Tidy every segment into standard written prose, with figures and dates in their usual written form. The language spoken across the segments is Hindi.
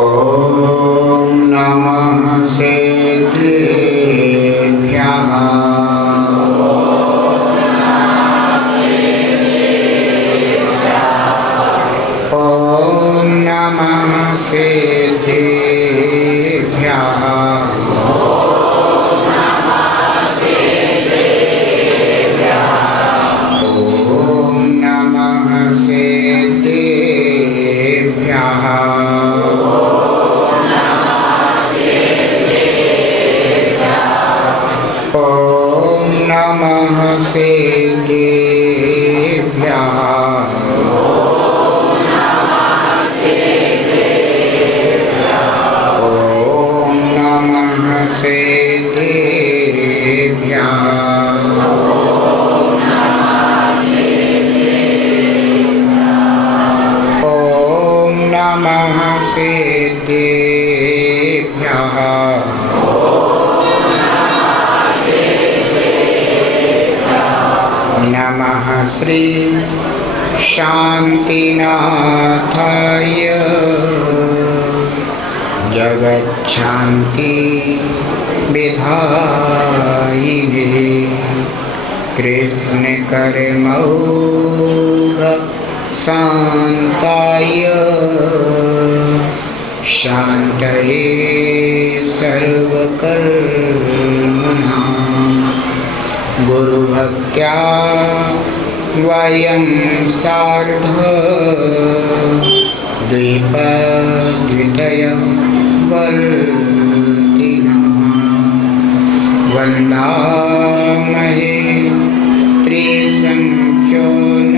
ॐ नमः सिद्धेभ्यः। ॐ नमः सिद्धेभ्यः। नमः श्री शांतिनाथाय जगच्छांति विधायिने कृष्ण कर्मौघ शांताय शांतये सर्वकर्मणां गुरुभक्त्या वयं सार्ध द्विपद्वितयं वर्तिनः वन्दामहे त्रिसंख्योन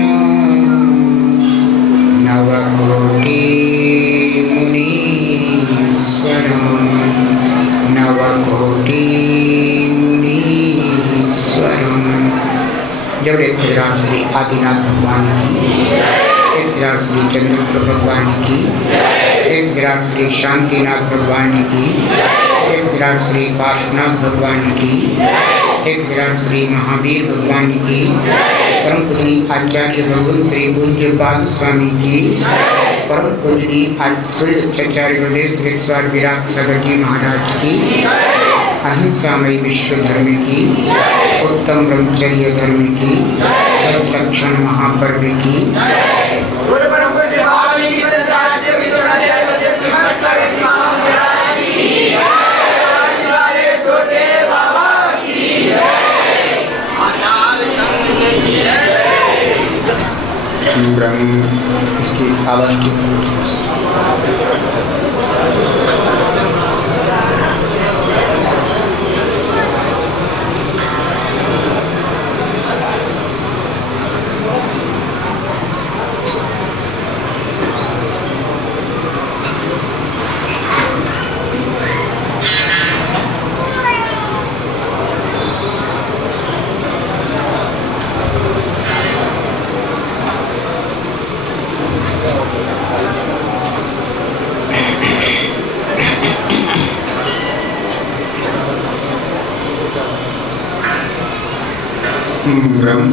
नवकोटिमुनीश्वरं नवकोटिमुनीश्वरम्। जब एक श्री आदिनाथ भगवान की, एक श्री चंद्रपुर भगवान की, एक श्री शांतिनाथ भगवान की, एक श्री पार्श्वनाथ भगवान की, एक श्री महावीर भगवान की, परम पूजनी आचार्य भगवान श्री पूज्यपाद स्वामी की, परम पूजनी आचार्य गुरुदेव श्री स्वामी विराट सागर जी महाराज की, अहिंसामयी विश्व धर्म की, उत्तम ब्रह्मचर्य धर्म की, 10 लक्षण महापर्व की, ब्रह्म इसकी आवाज की ब्रह्म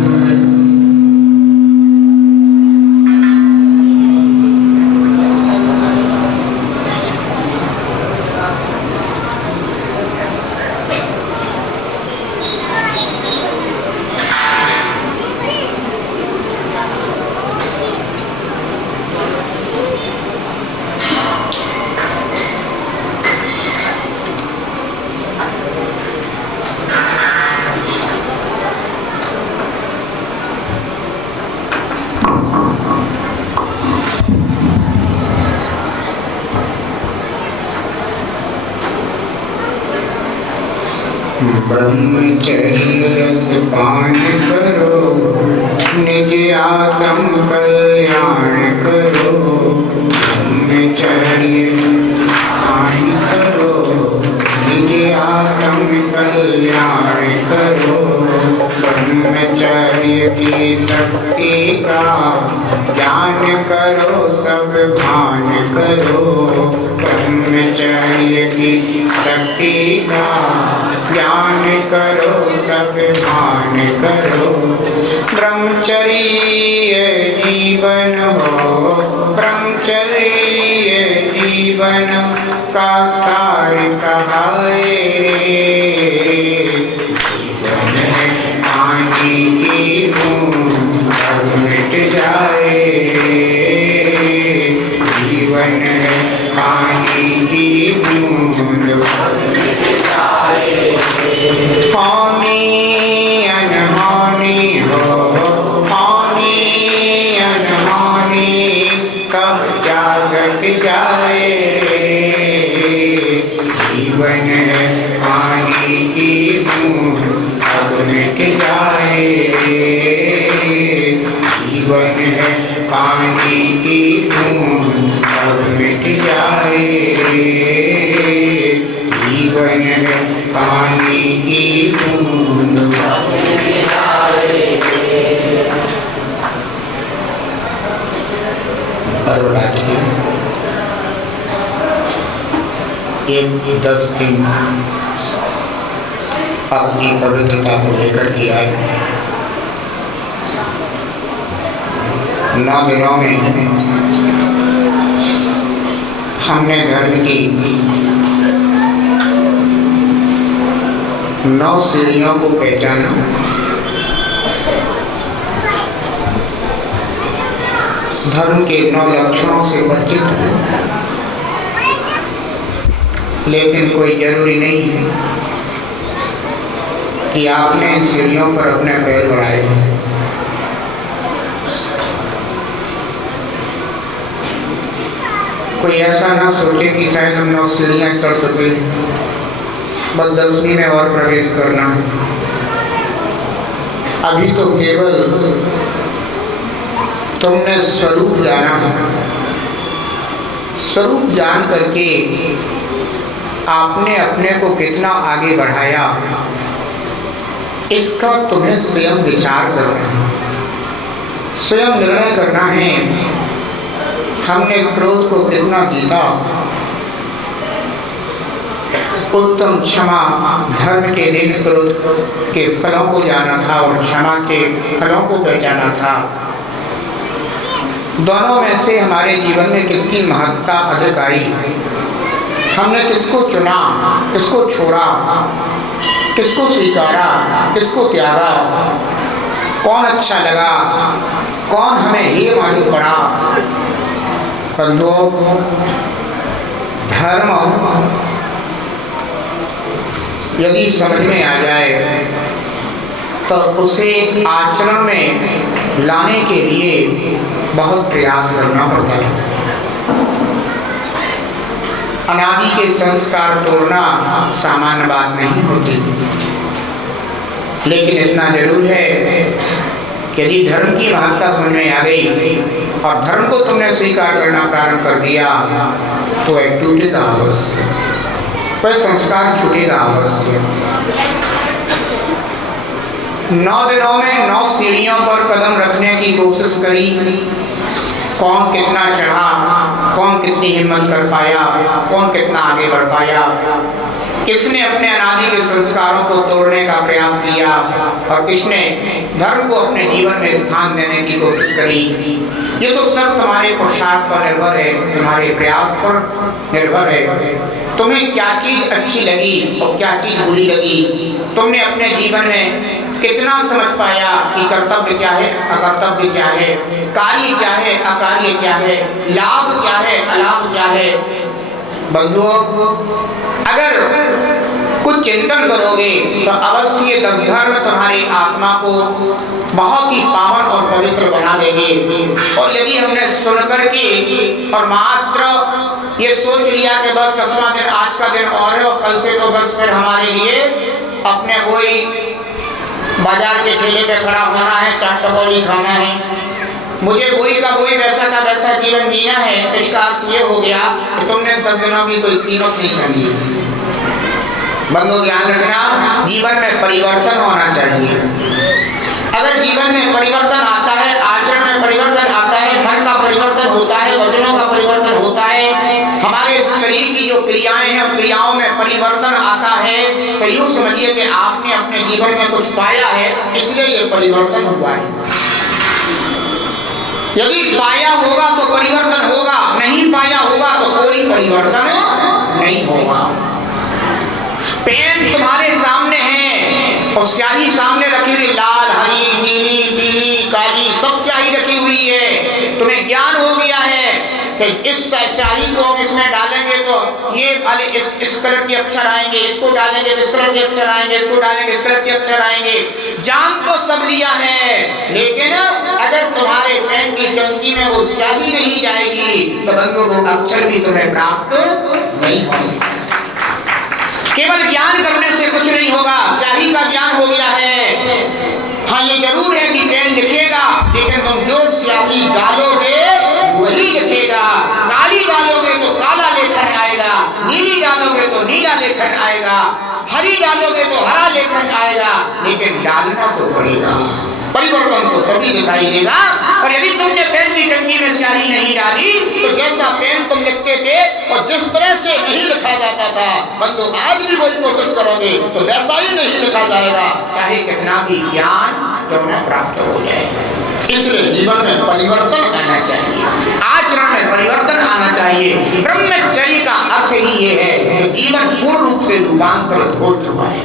ब्रह्मचर्य रस पान करो, निज आत्म कल्याण करो। ब्रह्मचर्य पान करो, निज आत्म कल्याण करो। ब्रह्मचर्य की शक्ति का ज्ञान करो, सब भान करो। ब्रह्मचर्य की शक्ति का ज्ञान करो, सब भान करो। ब्रह्मचर्य जीवन हो, ब्रह्मचर्य जीवन जीवन है पानी की बूंद, पानी अनहोनी हो, पानी अनहोनी कब जागट जाए रे। जीवन है पानी की बूंद अब मिट जाए रे। जीवन है पानी की बूंद अब मिट जाए रे। जीवन है पानी की बूंद अब मिट जाए रे। और राज्य एक 10 दिन अपनी पवित्रता को लेकर के आए। 9 दिनों में हमने धर्म की 9 सीढ़ियों को पहचाना। धर्म के 9 लक्षणों से परिचित हुए, लेकिन कोई जरूरी नहीं है कि आपने इन सीढ़ियों पर अपने पैर बढ़ाए। कोई ऐसा ना सोचे कि शायद हम 9 सीढ़ियां चढ़ चुके, बस 10वीं में और प्रवेश करना है। अभी तो केवल तुमने स्वरूप जाना है। स्वरूप जान करके आपने अपने को कितना आगे बढ़ाया, इसका तुम्हें स्वयं विचार करना है, स्वयं निर्णय करना है। हमने क्रोध को कितना जीता, उत्तम क्षमा धर्म के दिन क्रोध के फलों को जाना था और क्षमा के फलों को पहचाना था। दोनों में से हमारे जीवन में किसकी महत्ता अधिक आई? हमने किसको चुना, किसको छोड़ा, किसको स्वीकारा, किसको त्यागा? कौन अच्छा लगा, कौन हमें ही मालूम पड़ा? बंधुओं, धर्म यदि समझ में आ जाए तो उसे आचरण में लाने के लिए बहुत प्रयास करना पड़ता है। अनादि के संस्कार तोड़ना सामान्य बात नहीं होती, लेकिन इतना जरूर है कि यदि धर्म की महत्ता समझ में आ गई और धर्म को तुमने स्वीकार करना प्रारंभ कर दिया तो एक टूटेगा अवश्य, वह संस्कार छूटेगा अवश्य। 9 दिनों में 9 सीढ़ियों पर कदम रखने की कोशिश करी। कौन कितना चढ़ा, कौन कितनी हिम्मत कर पाया, कौन कितना आगे बढ़ पाया, किसने अपने अनादि के संस्कारों को तोड़ने का प्रयास किया और किसने धर्म को अपने जीवन में स्थान देने की कोशिश करी। ये तो सब तुम्हारे पुरुषार्थ पर निर्भर है, तुम्हारे प्रयास पर निर्भर है। तुम्हें क्या चीज अच्छी लगी और क्या चीज बुरी लगी, तुमने अपने जीवन में कितना समझ पाया कि कर्तव्य क्या है, अकर्तव्य क्या है, कार्य क्या है, अकार्य क्या है, लाभ क्या है, अलाभ क्या है। बंधुओं, अगर कुछ चिंतन करोगे तो अवश्य ये 10 धर्म तुम्हारी आत्मा को बहुत ही पावन और पवित्र बना देंगे। और यदि हमने सुनकर के और मात्र ये सोच लिया कि बस 10वां दिन आज का दिन और है और कल से तो बस फिर हमारे लिए अपने वही बाजार के ठेले पे खड़ा होना है, चाट पकौड़ी खाना है, मुझे वही का वही वैसा का वैसा जीवन जीना है, इसका अर्थ ये हो गया कि तुमने 10 दिनों की कोई कीमत नहीं समझी। बंधु, ध्यान रखना, जीवन में परिवर्तन होना चाहिए। अगर जीवन में परिवर्तन आता है, आचरण में परिवर्तन आता है, मन का परिवर्तन होता है, वचनों का परिवर्तन होता है, हमारे शरीर की जो क्रियाएं हैं, क्रियाओं में परिवर्तन आता है, तो यूँ समझिए कि आपने अपने जीवन में कुछ पाया है, इसलिए ये परिवर्तन हुआ है। यदि पाया होगा तो परिवर्तन होगा, नहीं पाया होगा तो कोई परिवर्तन नहीं होगा। पेन तुम्हारे सामने है और स्याही सामने रखी हुई, लाल, हरी, नीली, पीली, काली, सब स्याही रखी हुई है। तुम्हें ज्ञान हो गया है कि इस स्याही को हम इसमें डालेंगे तो ये वाले इस कलर के अक्षर आएंगे, इसको डालेंगे इस कलर के अक्षर आएंगे, इसको डालेंगे इस कलर के अक्षर आएंगे। जान तो सब लिया है, लेकिन अगर तुम्हारे पेन की टंकी में वो स्याही नहीं जाएगी तो बंधु वो अक्षर भी तुम्हें प्राप्त नहीं होंगे। केवल ज्ञान करने से कुछ नहीं होगा, स्याही का ज्ञान हो गया है। हाँ ये जरूर है कि पेन लिखेगा, लेकिन तुम जो स्याही डालोगे वही लिखेगा। काली डालोगे तो काला लेखन आएगा, नीली डालोगे तो नीला लेखन आएगा, हरी डालोगे तो हरा लेखन आएगा, लेकिन डालना तो पड़ेगा। परिवर्तन तो तभी दिखाई देगा। और यदि तुमने पेन की टंकी में स्याही नहीं डाली तो जैसा पेन तुम लिखते थे और जिस तरह से नहीं लिखा जाता था, बंधु आज भी वही कोशिश करोगे तो वैसा ही नहीं लिखा जाएगा, चाहे कितना भी ज्ञान तुम्हें प्राप्त हो जाए। इसलिए जीवन में परिवर्तन आना चाहिए, आचरण में परिवर्तन आना चाहिए। ब्रह्मचर्य का अर्थ ही ये है कि जीवन पूर्ण रूप से रूपांतरित हो चुका है।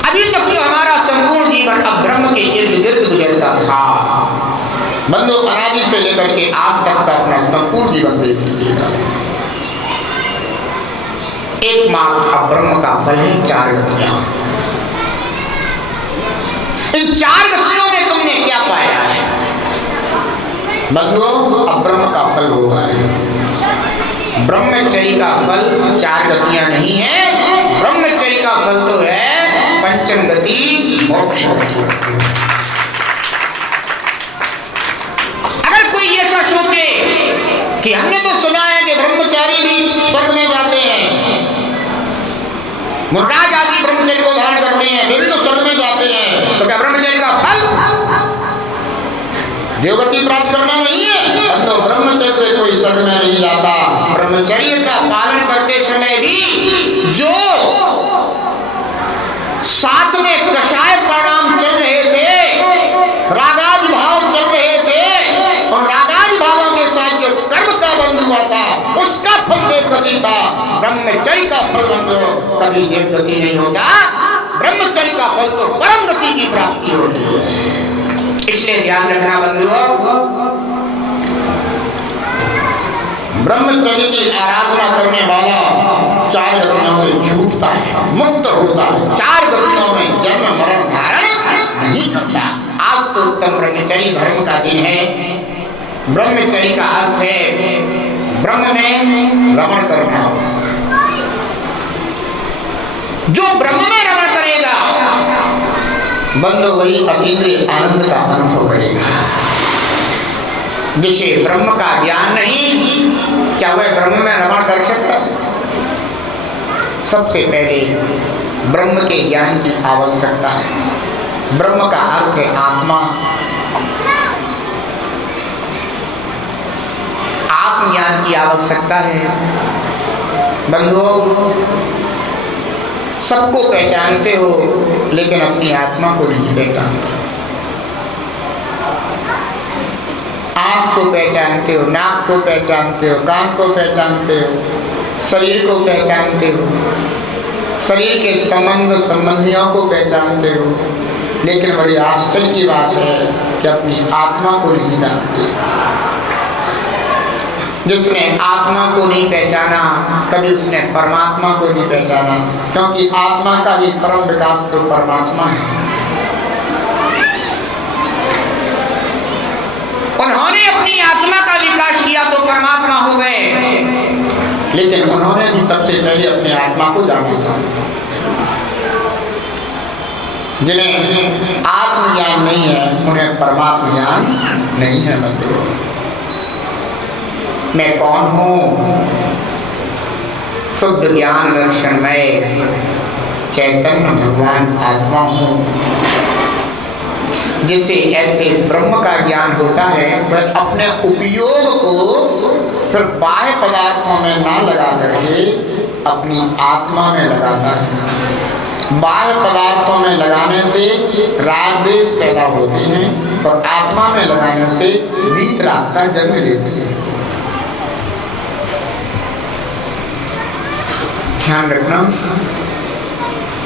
अभी तक तो हमारा संपूर्ण जीवन अब ब्रह्म के इर्द गिर्द गुजरता था। बंधु अनादि से लेकर के आज तक का अपना संपूर्ण जीवन देख लीजिएगा। एकमात्र अब ब्रह्म का फल है 4 गतियां। इन 4 गतियों में तुमने क्या पाया है? बंधु अब ब्रह्म का फल हो रहा है। ब्रह्मचर्य का फल 4 गतियां नहीं है, ब्रह्मचर्य का फल तो है पंचम गति मोक्ष। अगर कोई ऐसा सोचे कि हमने तो सुना है कि ब्रह्मचारी भी स्वर्ग में जाते हैं, मुर्राज आदि ब्रह्मचर्य को धारण करते हैं, वे भी तो स्वर्ग में जाते हैं, तो क्या ब्रह्मचर्य का फल देवगति प्राप्त करना नहीं है? तो ब्रह्मचर्य से कोई स्वर्ग में नहीं जाता। ब्रह्मचर्य का पालन करते समय भी जो साथ में कषाय परिणाम चल रहे थे, रागाज भाव चल रहे थे, और रागाज भावों के साथ जो कर्म का बंध हुआ था उसका फल देवगति था। ब्रह्मचर्य का फल बंधु कभी देवगति नहीं होता। ब्रह्मचर्य का फल तो परम गति की प्राप्ति होती है। इसलिए ध्यान रखना बंधुओं, ब्रह्मचर्य की आराधना करने वाला 4 गतियों से छूटता है, मुक्त होता है। 4 गतियों में जन्म मरण धारण नहीं करता। आज तो उत्तम ब्रह्मचर्य धर्म का दिन है। ब्रह्मचर्य का अर्थ है ब्रह्म में रमण करना। जो ब्रह्म में रमण करेगा बंधु वही अतीन्द्रिय आनंद का अनुभव करेगा। जिसे ब्रह्म का ज्ञान नहीं, क्या वह ब्रह्म में रमण कर सकता? सबसे पहले ब्रह्म के ज्ञान की आवश्यकता है। ब्रह्म का अर्थ है आत्मा। आत्मज्ञान की आवश्यकता है। बंधुओं, सबको पहचानते हो लेकिन अपनी आत्मा को नहीं पहचानते। आँख को पहचानते हो, नाक को पहचानते हो, कान को पहचानते हो, शरीर को पहचानते हो, शरीर के संबंध संबंधियों को पहचानते हो, लेकिन बड़ी आश्चर्य की बात है कि अपनी आत्मा को नहीं जानते। जिसने आत्मा को नहीं पहचाना कभी उसने परमात्मा को नहीं पहचाना, क्योंकि आत्मा का भी परम विकास तो परमात्मा है। उन्होंने अपनी आत्मा का विकास किया तो परमात्मा हो गए, लेकिन उन्होंने भी सबसे पहले अपने आत्मा को जाना था। जिन्हें आत्मज्ञान नहीं है उन्हें परमात्मा ज्ञान नहीं है। मतलब मैं कौन हूँ? शुद्ध ज्ञान दर्शन में चैतन्य भगवान आत्मा हूँ। जिसे ऐसे ब्रह्म का ज्ञान होता है वह अपने उपयोग को फिर बाह्य पदार्थों में ना लगा करके अपनी आत्मा में लगाता है। बाह्य पदार्थों में लगाने से राग द्वेष पैदा होते हैं और आत्मा में लगाने से वीतरागता जन्म लेती है। ध्यान रखना,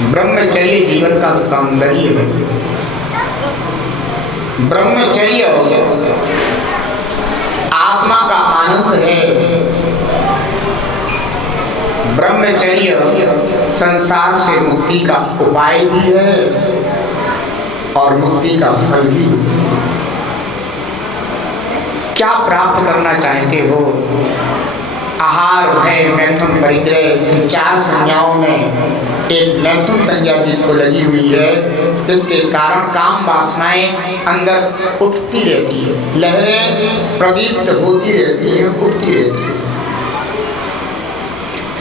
ब्रह्मचर्य जीवन का सौंदर्य है। ब्रह्मचर्य ब्रह्मचर्य संसार से मुक्ति का उपाय भी है और मुक्ति का फल भी। क्या प्राप्त करना चाहते हो? आहार, भय, मैथुन, परिग्रह, इन 4 संज्ञाओं में एक मैथुन संज्ञा जीव को लगी हुई है, जिसके कारण काम वासनाएं अंदर उठती रहती है, लहरें प्रदीप्त होती रहती है, उठती रहती है।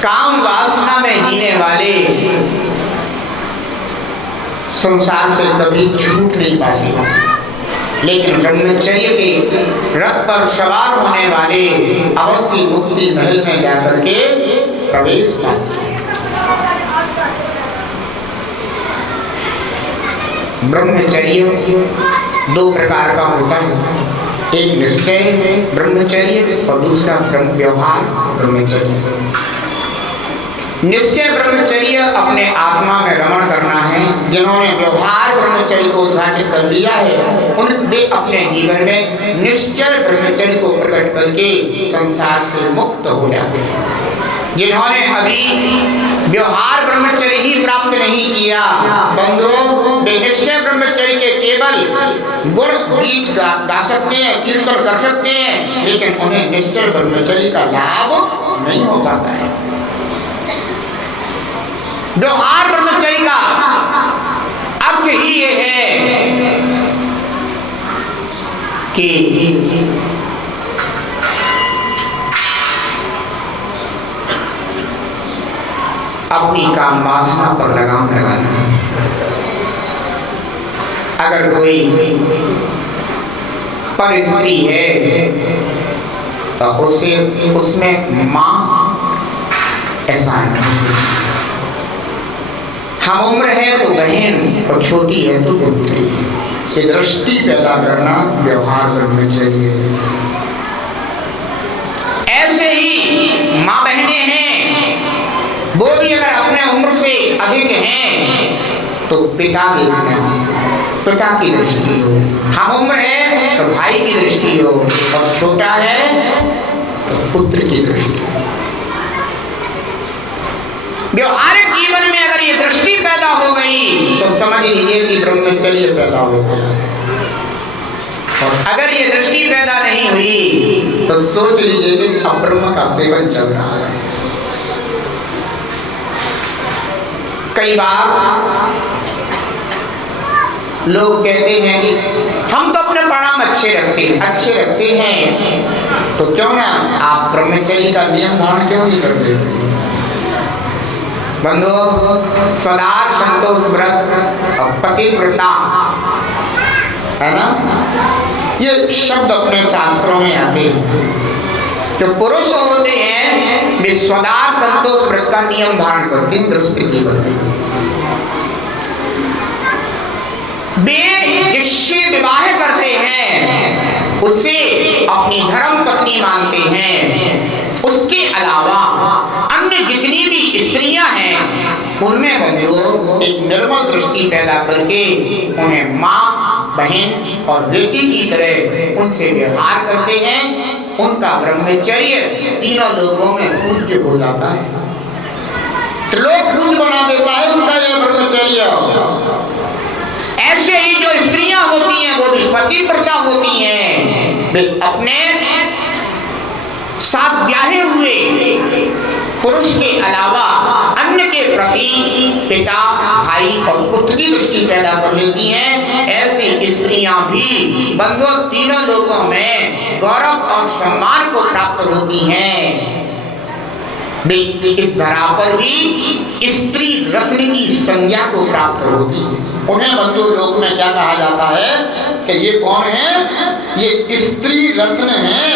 काम वासना में जीने वाले संसार से कभी छूट नहीं पाते, लेकिन ब्रह्मचर्य के रथ पर सवार होने वाले अवश्य मुक्ति महल में जाकर के प्रवेश पाते। ब्रह्मचर्य 2 प्रकार का होता है, एक निश्चय ब्रह्मचर्य और दूसरा ब्रह्म व्यवहार ब्रह्मचर्य। निश्चय ब्रह्मचर्य अपने आत्मा में रमण करना है। जिन्होंने व्यवहार ब्रह्मचर्य को उद्घाटित कर लिया है, उनके अपने जीवन में निश्चय ब्रह्मचर्य को प्रकट करके संसार से मुक्त हो जाते हैं। जिन्होंने अभी व्यवहार ब्रह्मचर्य ही प्राप्त नहीं किया, बंधुओं, वे निश्चय ब्रह्मचर्य के केवल गुण गीत गा सकते हैं, कीर्तन कर सकते हैं, लेकिन उन्हें निश्चय ब्रह्मचर्य का लाभ नहीं हो पाता है। व्यवहार ब्रह्मचर्य का अर्थ ही ये है कि अपनी काम वासना पर लगाम लगाना। अगर कोई पर स्त्री है तो उसे उसमें मां ऐसा नहीं। हम उम्र है तो बहन और छोटी है तो पुत्री। ये दृष्टि पैदा करना व्यवहार ब्रह्मचर्य है। ऐसे ही माँ बहनें हैं, वो भी अगर अपने उम्र से अधिक हैं तो पिता देखना, पिता की दृष्टि हो। हम उम्र है तो भाई की दृष्टि हो, और छोटा है तो पुत्र की दृष्टि हो। व्यवहारिक जीवन में अगर ये दृष्टि पैदा हो गई तो समझ लीजिए कि ब्रह्मचर्य पैदा हो गया, और अगर ये दृष्टि पैदा नहीं हुई तो सोच लीजिए कि अब्रह्म का सेवन चल रहा है। कई बार लोग कहते हैं कि हम तो अपने परिणाम अच्छे रखते हैं, तो क्यों ना आप ब्रह्मचर्य का नियम धारण क्यों नहीं कर देते? बंधु, सदा संतोष व्रत और पतिव्रता है ना, ये शब्द अपने शास्त्रों में आते हैं। जो पुरुष होते हैं वे सदा संतोष व्रत का नियम धारण करते हैं गृहस्थ जीवन में। वे जिससे विवाह करते हैं उसे अपनी धर्म पत्नी मानते हैं। उसके अलावा अन्य जितनी भी स्त्रियां हैं उनमें बंधु एक निर्मल दृष्टि पैदा करके उन्हें माँ, बहन और बेटी की तरह उनसे व्यवहार करते हैं। उनका ब्रह्मचर्य तीनों लोगों में पूज्य हो जाता है, त्रिलोक पूज्य बना देता है उनका यह ब्रह्मचर्य। ऐसे ही जो स्त्रियां होती हैं वो भी पतिव्रता होती हैं। वे अपने साथ ब्याहे हुए पुरुष के अलावा अन्य के प्रति पिता, भाई और पुत्र की दृष्टि पैदा कर लेती हैं। ऐसी स्त्रियां भी बंधु तीनों लोगों में गौरव और सम्मान को प्राप्त होती हैं। इस धरा पर भी स्त्री रत्न की संज्ञा को प्राप्त होती है। उन्हें बंधु लोक में क्या कहा जाता है कि ये कौन है? ये स्त्री रत्न है।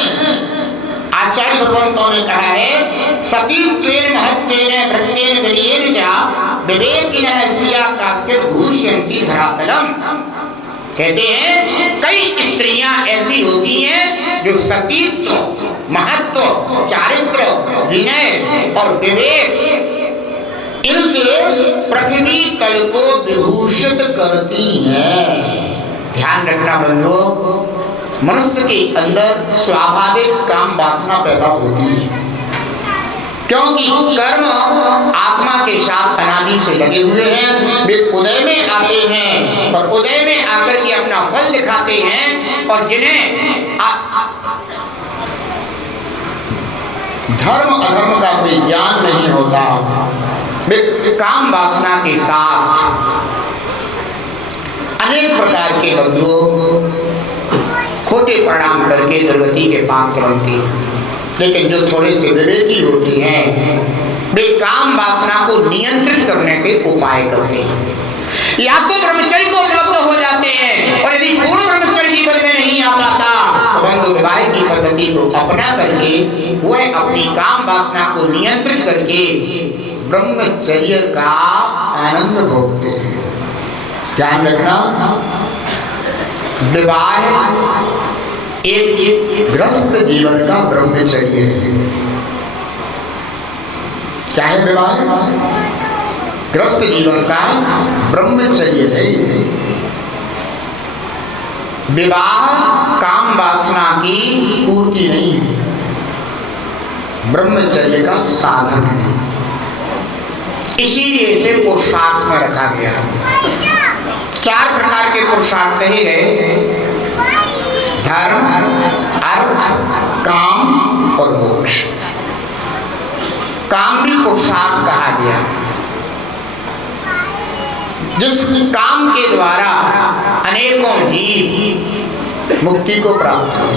आचार्य भगवंतों ने कहा है सतीत्वेन महत्वेन भृत्येन विनयेन च विवेकिनः स्त्रियः काश्चित् भूषयन्ति धरातलम्। कहते हैं कई स्त्रियां ऐसी होती हैं जो सतीत्व, महत्व, चारित्र, विनय और विवेक इनसे पृथ्वी तल को विभूषित करती हैं। ध्यान रखना बंधु, मनुष्य के अंदर स्वाभाविक काम वासना पैदा होती है। क्योंकि कर्म आत्मा के साथ अनादि से लगे हुए हैं। वे उदय में आते हैं और उदय में आकर के अपना फल दिखाते हैं, और जिन्हें धर्म अधर्म का कोई ज्ञान नहीं होता, वे काम वासना के साथ अनेक प्रकार के बंधुओं खोटे परिणाम करके दुर्गति के पात्र बनती है। लेकिन जो थोड़े से विवेकी होती हैं, वे काम वासना को नियंत्रित करने के उपाय करते हैं। या तो ब्रह्मचर्य को उपलब्ध हो जाते हैं, और यदि पूर्ण ब्रह्मचर्य जीवन में नहीं आ पाता तो बंधु विवाह की पद्धति को अपना करके वह अपनी काम वासना को नियंत्रित करके ब्रह्मचर्य का आनंद भोगते हैं। ध्यान रखना, विवाह एक ग्रस्त जीवन का ब्रह्मचर्य है। क्या है विवाह? ग्रस्त जीवन का ब्रह्मचर्य है। विवाह काम वासना की पूर्ति नहीं है, ब्रह्मचर्य का साधन है। इसीलिए इसे पुरुषार्थ में रखा गया है। 4 प्रकार के पुरुषार्थ कहे गए: धर्म, अर्थ, काम और मोक्ष। काम भी पुरुषार्थ कहा गया, जिस काम के द्वारा अनेकों जीव मुक्ति को प्राप्त हो।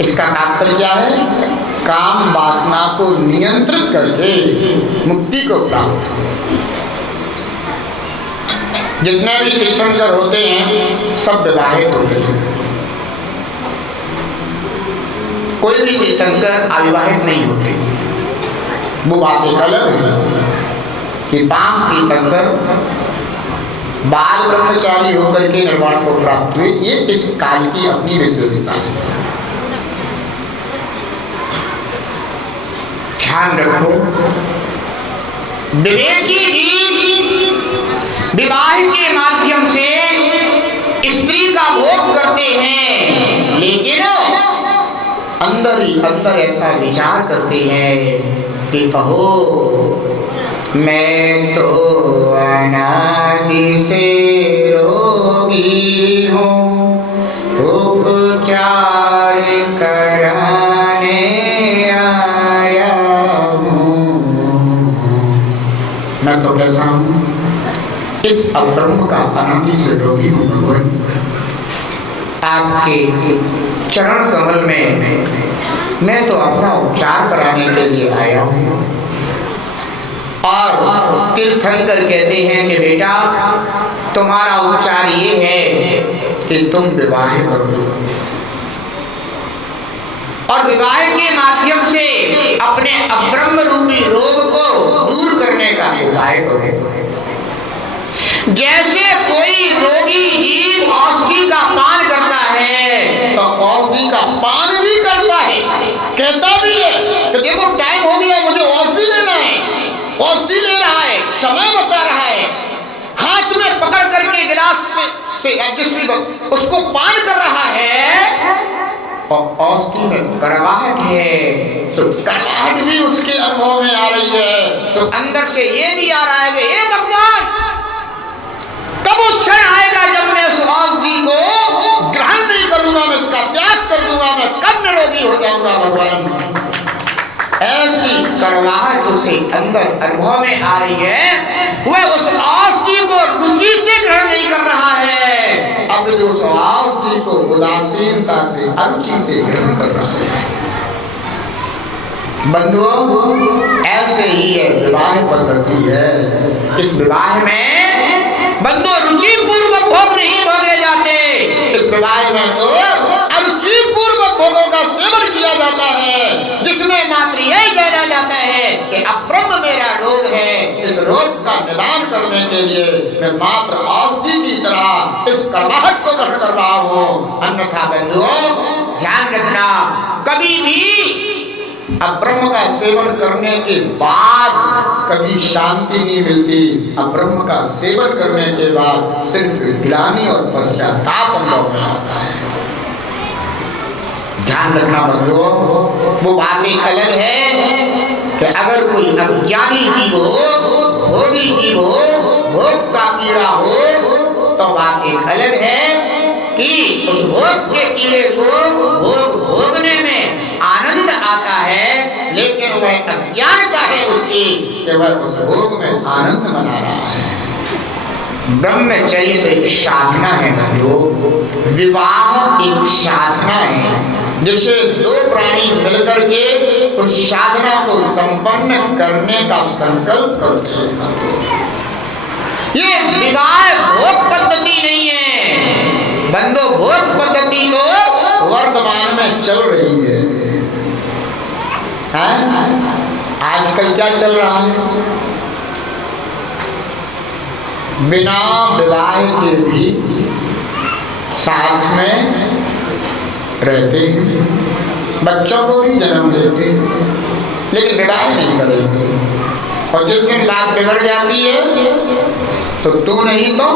इसका तात्पर्य क्या है? काम वासना को नियंत्रित करके मुक्ति को प्राप्त हो। जितने भी तीर्थंकर होते हैं सब विवाहित होते हैं, कोई भी तीर्थंकर अविवाहित नहीं होते। वो बात एक अलग है कि 5 तीर्थंकर बाल ब्रह्मचारी होकर के निर्वाण को प्राप्त हुए। ये इस काल की अपनी विशेषता है। ध्यान रखो, विवेकी जीव विवाह के माध्यम से स्त्री का भोग करते हैं, लेकिन अंदर ही अंदर ऐसा विचार करते हैं कि कहो मैं तो अनादि से रोगी हूँ, उपचार कराने आया हूँ। मैं तो कैसा हूँ? इस अब्रह्म का अनादि से रोगी हूँ। भगवान आपके चरण कमल में मैं तो अपना उपचार कराने के लिए आया हूँ। और तीर्थंकर कहते हैं कि बेटा तुम्हारा उपचार ये है कि तुम विवाह करो, और विवाह के माध्यम से अपने अब्रह्म रूपी रोग को दूर करने का उपाय करो। जैसे कोई रोगी जीव औषधि का पान करता है तो औषधि का पान भी करता है, कहता भी है कि देखो टाइम हो गया, मुझे औषधि लेना है। औषधि ले रहा है, समय बता रहा है, हाथ में पकड़ करके गिलास से जिसमें उसको पान कर रहा है, और औषधि में कड़वाहट है, तो कड़वाहट भी उसके अनुभव में आ रही है। तो अंदर से ये नहीं आ रहा है कि हे भगवान, कब वो क्षण आएगा जब मैं उस औषधि को ग्रहण नहीं करूंगा, मैं उसका त्याग कर दूंगा, मैं कब निरोगी हो जाऊंगा भगवान। ऐसी कड़वाहट उसे अंदर अनुभव में आ रही है। वह उस औषधि को रुचि से ग्रहण नहीं कर रहा है, अब जो उस औषधि को उदासीनता से, अरुचि से ग्रहण कर रहा है। बंधुओं, ऐसे ही है विवाह पद्धति है। इस विवाह में बंधु रुचि पूर्वक भोग नहीं भोगे जाते, इस विवाह में तो अरुचि पूर्वक भोगों का सेवन किया जाता है, जिसमें मात्र यही जाना जाता है कि अब ब्रह्म मेरा रोग है, इस रोग का निदान करने के लिए मैं मात्र औषधि की तरह इस कड़वाहट को ग्रहण कर रहा हूँ। अन्यथा बंधुओं ध्यान रखना, कभी भी अब ब्रह्म का सेवन करने के बाद कभी शांति नहीं मिलती। अब ब्रह्म का सेवन करने के बाद सिर्फ ग्लानि और पश्चाताप अनुभव में आता है। ध्यान ध्यान रखना बंधुओं, वो बात एक अलग है कि अगर कोई अज्ञानी जीव हो, भोगी जीव हो, भोग का कीड़ा हो, तो बात एक अलग है कि उस भोग के कीड़े को भोग भोगने में आनंद आता है, लेकिन वह अज्ञानता है उसकी कि वह उस भोग में आनंद मना रहा है। ब्रह्मचर्य तो एक साधना है बंधुओं, विवाह एक साधना है जिसे दो प्राणी मिलकर के उस साधना को संपन्न करने का संकल्प करते हैं। ये विवाह भोग पद्धति नहीं है बंधु, भोग पद्धति तो वर्तमान में चल रही है। आजकल क्या चल रहा है? बिना विवाह के भी साथ में रहते हैं, बच्चों को भी जन्म देते हैं, लेकिन विवाह नहीं करेंगे। और जिस दिन बात बिगड़ जाती है तो तू नहीं तो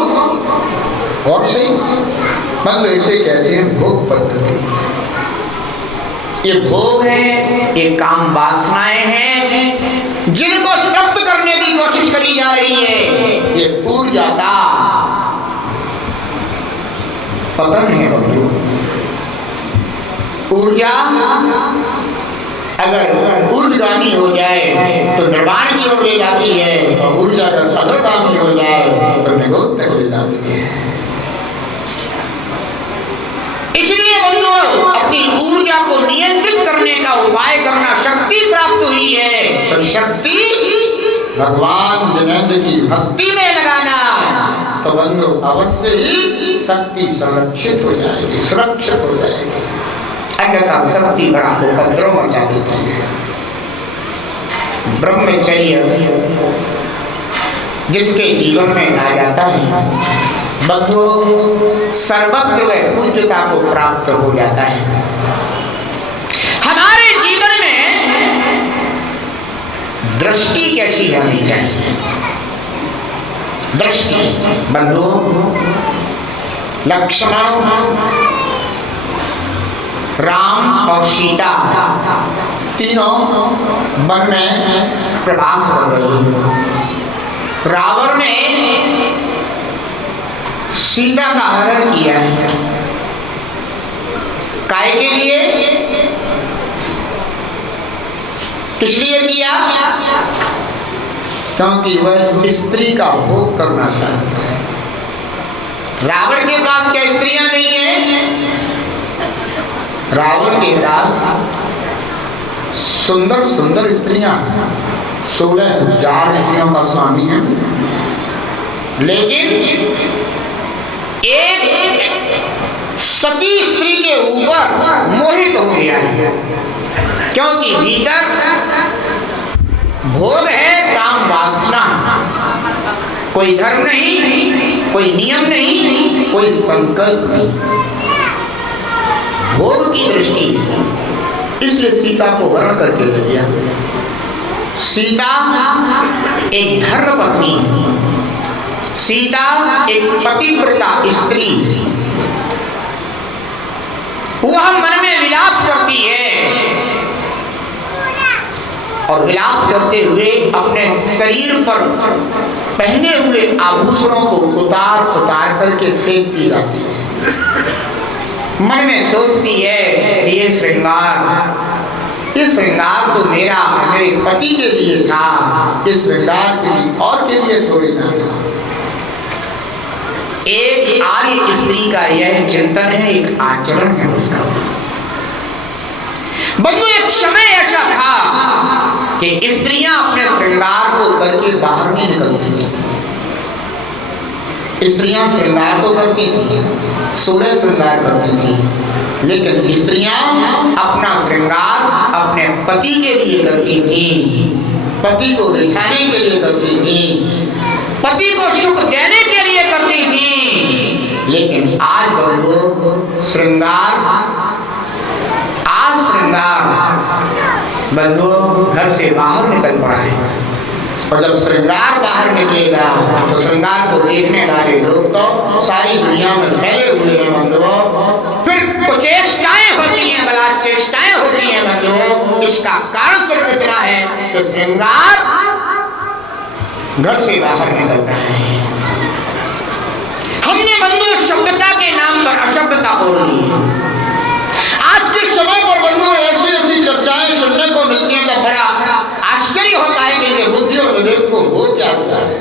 और सही, मतलब इसे कहते हैं भोग पद्धति। ये भोग है, ये काम वासनाएं हैं जिनको जब्त करने की कोशिश करी जा रही है। ये ऊर्जा का पतन है बंधु। ऊर्जा अगर ऊर्ध्वगामी हो जाए तो निर्वाण की ओर ले जाती है, और ऊर्जा अगर अधोगामी हो जाए तो निगोद तक ले जाती है। इसलिए बंधुओं, अपनी ऊर्जा को नियंत्रित करने का उपाय करना, शक्ति प्राप्त हुई है तो शक्ति भगवान जिनेंद्र की भक्ति में लगाना, तो बंधु अवश्य ही शक्ति संरक्षित हो जाएगी, सुरक्षित हो जाएगी। अन्यथा शक्ति बड़ा उपद्रव मचा देती है। ब्रह्मचर्य जिसके जीवन में आ जाता है बंधु, सर्वत्र वह पूज्यता को प्राप्त हो जाता है। हमारे जीवन में दृष्टि कैसी होनी चाहिए? दृष्टि बंधु, लक्ष्मण, राम और सीता तीनों वन में प्रवास कर गए। रावण ने सीता का हरण किया है। काय के लिए? किस लिए किया? क्योंकि वह स्त्री का भोग करना चाहता है। रावण के पास क्या स्त्रियां नहीं है? रावण के पास सुंदर सुंदर स्त्रियां, 16,000 स्त्रियों का स्वामी है, लेकिन एक सती स्त्री के ऊपर मोहित हो गया है, क्योंकि भीतर भोग है, काम वासना, कोई धर्म नहीं, कोई नियम नहीं, कोई संकल्प नहीं, भोग की दृष्टि। इसलिए सीता को हरण करके ले गया। सीता एक धर्म पत्नी है, सीता एक पतिव्रता स्त्री, वह मन में विलाप करती है और विलाप करते हुए अपने शरीर पर पहने हुए आभूषणों को उतार उतार करके फेंकती जाती है। मन में सोचती है ये श्रृंगार, इस श्रृंगार तो मेरे पति के लिए था, इस श्रृंगार किसी और के लिए थोड़ी ना था। एक आर्य स्त्री का यह चिंतन है, एक आचरण है उसका। बंधु, एक समय ऐसा था कि स्त्रियां अपने श्रृंगार को करके बाहर नहीं निकलती थी। स्त्रियां श्रृंगार तो करती थी, 16 श्रृंगार करती थी, लेकिन स्त्रियां अपना श्रृंगार अपने पति के लिए करती थी, पति को रिझाने के लिए करती थी, पति को सुख देने के लिए करती थी। लेकिन आज बंधु श्रृंगार बंधु घर से बाहर निकल पड़ा है, और जब श्रृंगार बाहर निकलेगा तो श्रृंगार को देखने वाले लोग तो सारी दुनिया में फैले हुए हैं बंधुओं। फिर कुछ चेष्टाएं होती हैं, बलात् चेष्टा इसका कारण सिर्फ इतना है कि श्रृंगार घर से बाहर निकल रहा है। हमने बंधु सभ्यता के नाम पर असभ्यता बोल ली है। आज के समय पर बंधु ऐसी ऐसी चर्चाएं सुनने को मिलती हैं तो बड़ा आश्चर्य होता है कि ये बुद्धि और विवेक को हो क्या होता है।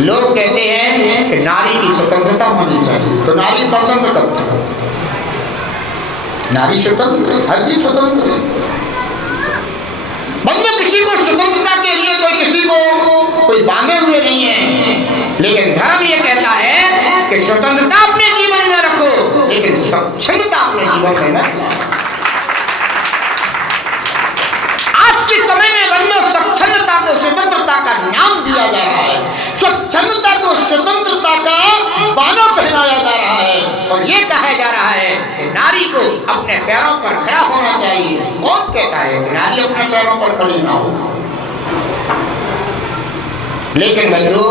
लोग कहते हैं कि नारी की स्वतंत्रता होनी चाहिए, तो नारी स्वतंत्र कब तक? नारी स्वतंत्र, हर चीज स्वतंत्र। बंधु किसी को स्वतंत्रता के लिए किसी को कोई बांधे हुए नहीं है, लेकिन धर्म ये कहता है कि स्वतंत्रता अपने जीवन में रखो, लेकिन स्वच्छंदता अपने जीवन में न। आज के समय में बंधु स्वच्छंदता को स्वतंत्रता का नाम दिया जा रहा है, स्वच्छंदता को स्वतंत्रता का बाना पहनाया जा रहा है, और ये कहा जा रहा है कि नारी को अपने पैरों पर खड़ा होना चाहिए। कौन कहता है कि नारी अपने पैरों पर खड़ी ना हो? लेकिन बंधु,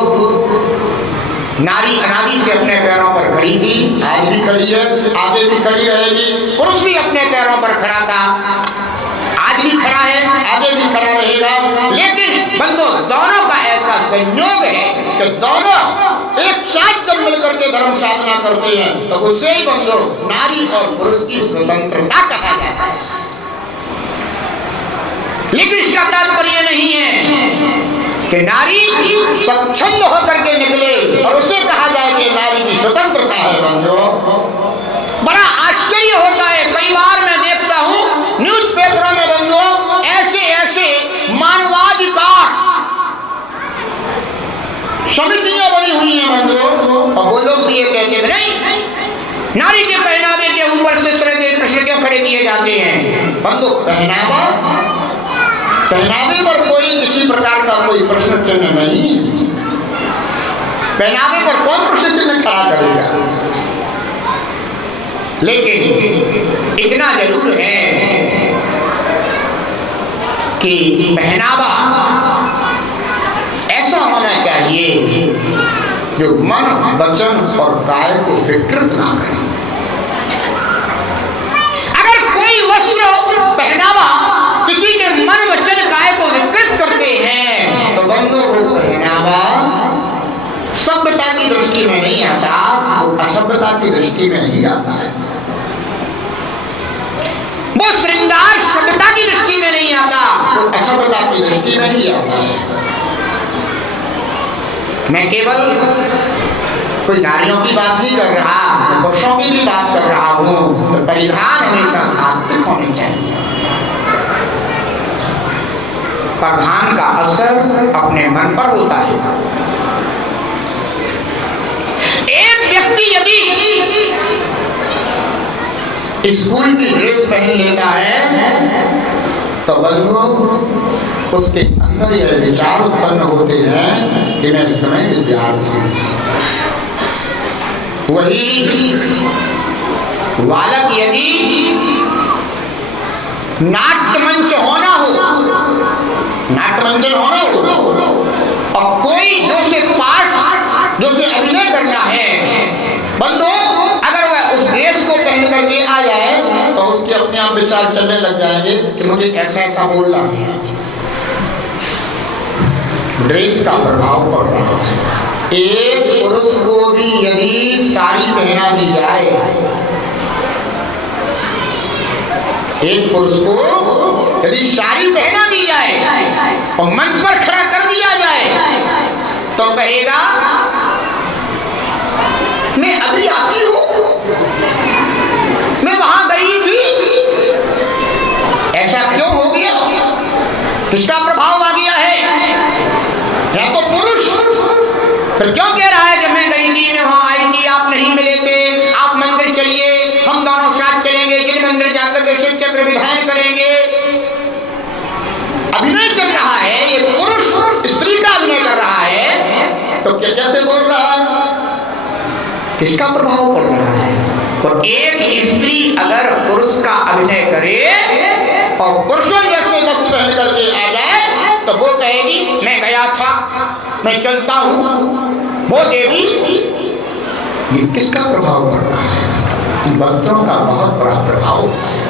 नारी अनादि से अपने पैरों पर खड़ी थी, आज भी खड़ी है, आगे भी खड़ी रहेगी। पुरुष भी अपने पैरों पर खड़ा था, आज भी खड़ा है, आगे भी खड़ा रहेगा। लेकिन बंधु, दोनों का ऐसा संयोग है कि दोनों एक साथ जब मिलकर के धर्म साधना करते हैं तो उससे ही बंधु नारी और पुरुष की स्वतंत्रता कहा जाता है। लेकिन इसका तात्पर्य नहीं है कि नारी स्वच्छंद होकर के निकले और उसे कहा जाए कि नारी की स्वतंत्रता है। बंधु, बड़ा आश्चर्य होता है, कई बार मैं देखता हूं न्यूज़पेपरों में बंधु ऐसे ऐसे मानवाधिकार समितियां बनी हुई हैं बंधु, और वो लोग भी ये कहते हैं नहीं, नारी के पहनावे के ऊपर से तरह के प्रश्न क्यों खड़े किए जाते हैं? बंधु, पहनावे पर कोई किसी प्रकार का कोई प्रश्न चिन्ह नहीं, पहनावे पर कौन प्रश्न चिन्ह खड़ा करेगा? लेकिन इतना जरूर है कि पहनावा ऐसा होना चाहिए जो मन, वचन और काया को विकृत ना करे। अगर कोई वस्त्र पहनावा किसी के मन, वचन, काया को विकृत करते हैं तो बंधु वो पहनावा सभ्यता की दृष्टि में नहीं आता, वो असभ्यता की दृष्टि में नहीं आता है। वो श्रृंगार सभ्यता की दृष्टि में नहीं आता, वो असभ्यता की दृष्टि में ही आता है। मैं केवल कोई नारियों की बात नहीं कर रहा, मैं पुरुषों की भी बात कर रहा हूं। तो परिधान हमेशा सात्विक होने चाहिए। परिधान का असर अपने मन पर होता है। एक व्यक्ति यदि स्कूल की ड्रेस पहन लेता है तो बंधु उसके अंदर यह विचार उत्पन्न होते हैं कि मैं इस समय विद्यार्थी हूं। वही बालक यदि नाट्यमंच होना हो, नाट्यमंचन होना हो और कोई जो से पाठ, जो से अभिनय करना है, बंधु अगर वह उस ड्रेस को पहन करके आ जाए तो उसके अपने आप विचार चलने लग जाएंगे कि मुझे ऐसा ऐसा बोलना है। ड्रेस का प्रभाव पड़ रहा है। एक पुरुष को भी यदि साड़ी पहना दी जाए, एक पुरुष को यदि साड़ी पहना दी जाए और मंच पर खड़ा कर दिया जाए तो कहेगा मैं अभी आती हूं, मैं वहां गई थी। ऐसा क्यों हो गया? किसका प्रभाव आ गया है? या तो पुरुष फिर क्यों कह रहा है कि मैं गई थी, मैं वहां आई थी, आप नहीं मिले थे, आप मंदिर चलिए, हम दोनों साथ चलेंगे, जिन मंदिर जाकर के शिव चक्र विधान करेंगे। अभिनय चल रहा है, ये पुरुष स्त्री का अभिनय कर रहा है, तो क्या कैसे बोल रहा है? किसका प्रभाव पड़ रहा है? तो एक स्त्री अगर पुरुष का अभिनय करे और पुरुषों जैसे वस्त्र पहन करके आ जाए तो वो कहेगी मैं गया था, मैं चलता हूं। वो देवी, ये किसका प्रभाव पड़ रहा है? वस्त्रों का बहुत बड़ा प्रभाव होता है।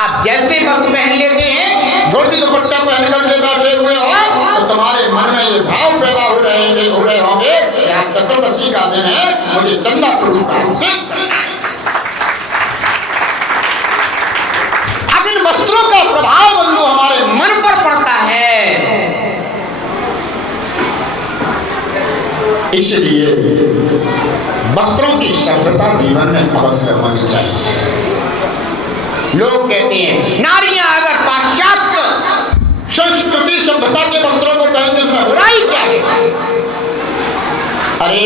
आप जैसे वस्त्र पहन लेते हैं, धोती दुपट्टा पहन करके बैठे हुए हो, तो तुम्हारे मन में ये भाव पैदा हो रहे होंगे कि आज चतुर्दशी का दिन है, मुझे चंदा प्रभु का अभिषेक करना है। अब इन वस्त्रों का प्रभाव बंधु हमारे मन पर पड़ता है। इसलिए वस्त्रों की सभ्यता जीवन में अवश्य होनी चाहिए। लोग कहते हैं नारियां अगर पाश्चात्य संस्कृति सभ्यता के वस्त्रों को पहनते उसमें बुराई क्या है? अरे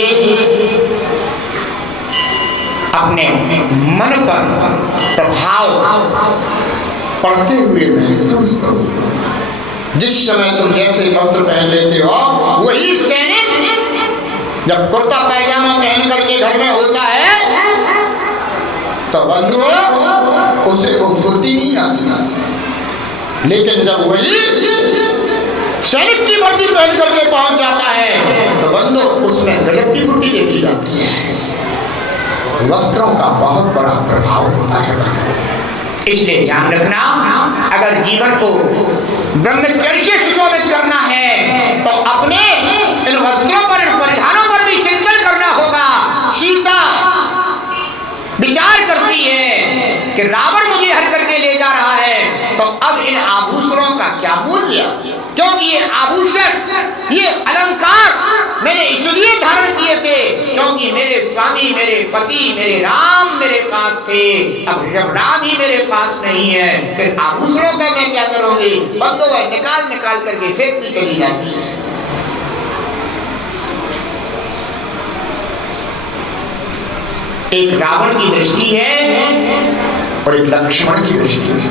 अपने मन पर प्रभाव पड़ते हुए महसूस करो। जिस समय तुम जैसे वस्त्र पहन लेते हो, वही सैनिक जब कुर्ता पैजामा पहन करके घर में होता है तो बंधुओं उससे खूबसूरती नहीं आती, लेकिन जब वही सैनिक की वर्दी पहन करके पहुंच जाता है तो बंधु उसमें गजब की फूर्ति देखी जाती है। वस्त्रों का बहुत बड़ा प्रभाव होता है। इसलिए ध्यान रखना, अगर जीवन को ब्रह्मचर्य से सुशोभित करना है तो अपने इन वस्त्रों पर, परिधानों पर भी चिंतन करना होगा। सीता विचार करती है कि रावण मुझे हर करके ले जा रहा है, तो अब इन आभूषणों का क्या मूल्य? क्योंकि ये आभूषण, ये अलंकार मैंने इसलिए धारण किए थे क्योंकि मेरे स्वामी, मेरे पति, मेरे राम मेरे पास थे। अब जब राम ही मेरे पास नहीं है, फिर आभूषणों का मैं क्या करूंगी? बंदो निकाल निकाल करके फेंकती चली जाती है। एक रावण की दृष्टि है और एक लक्ष्मण की दृष्टि है।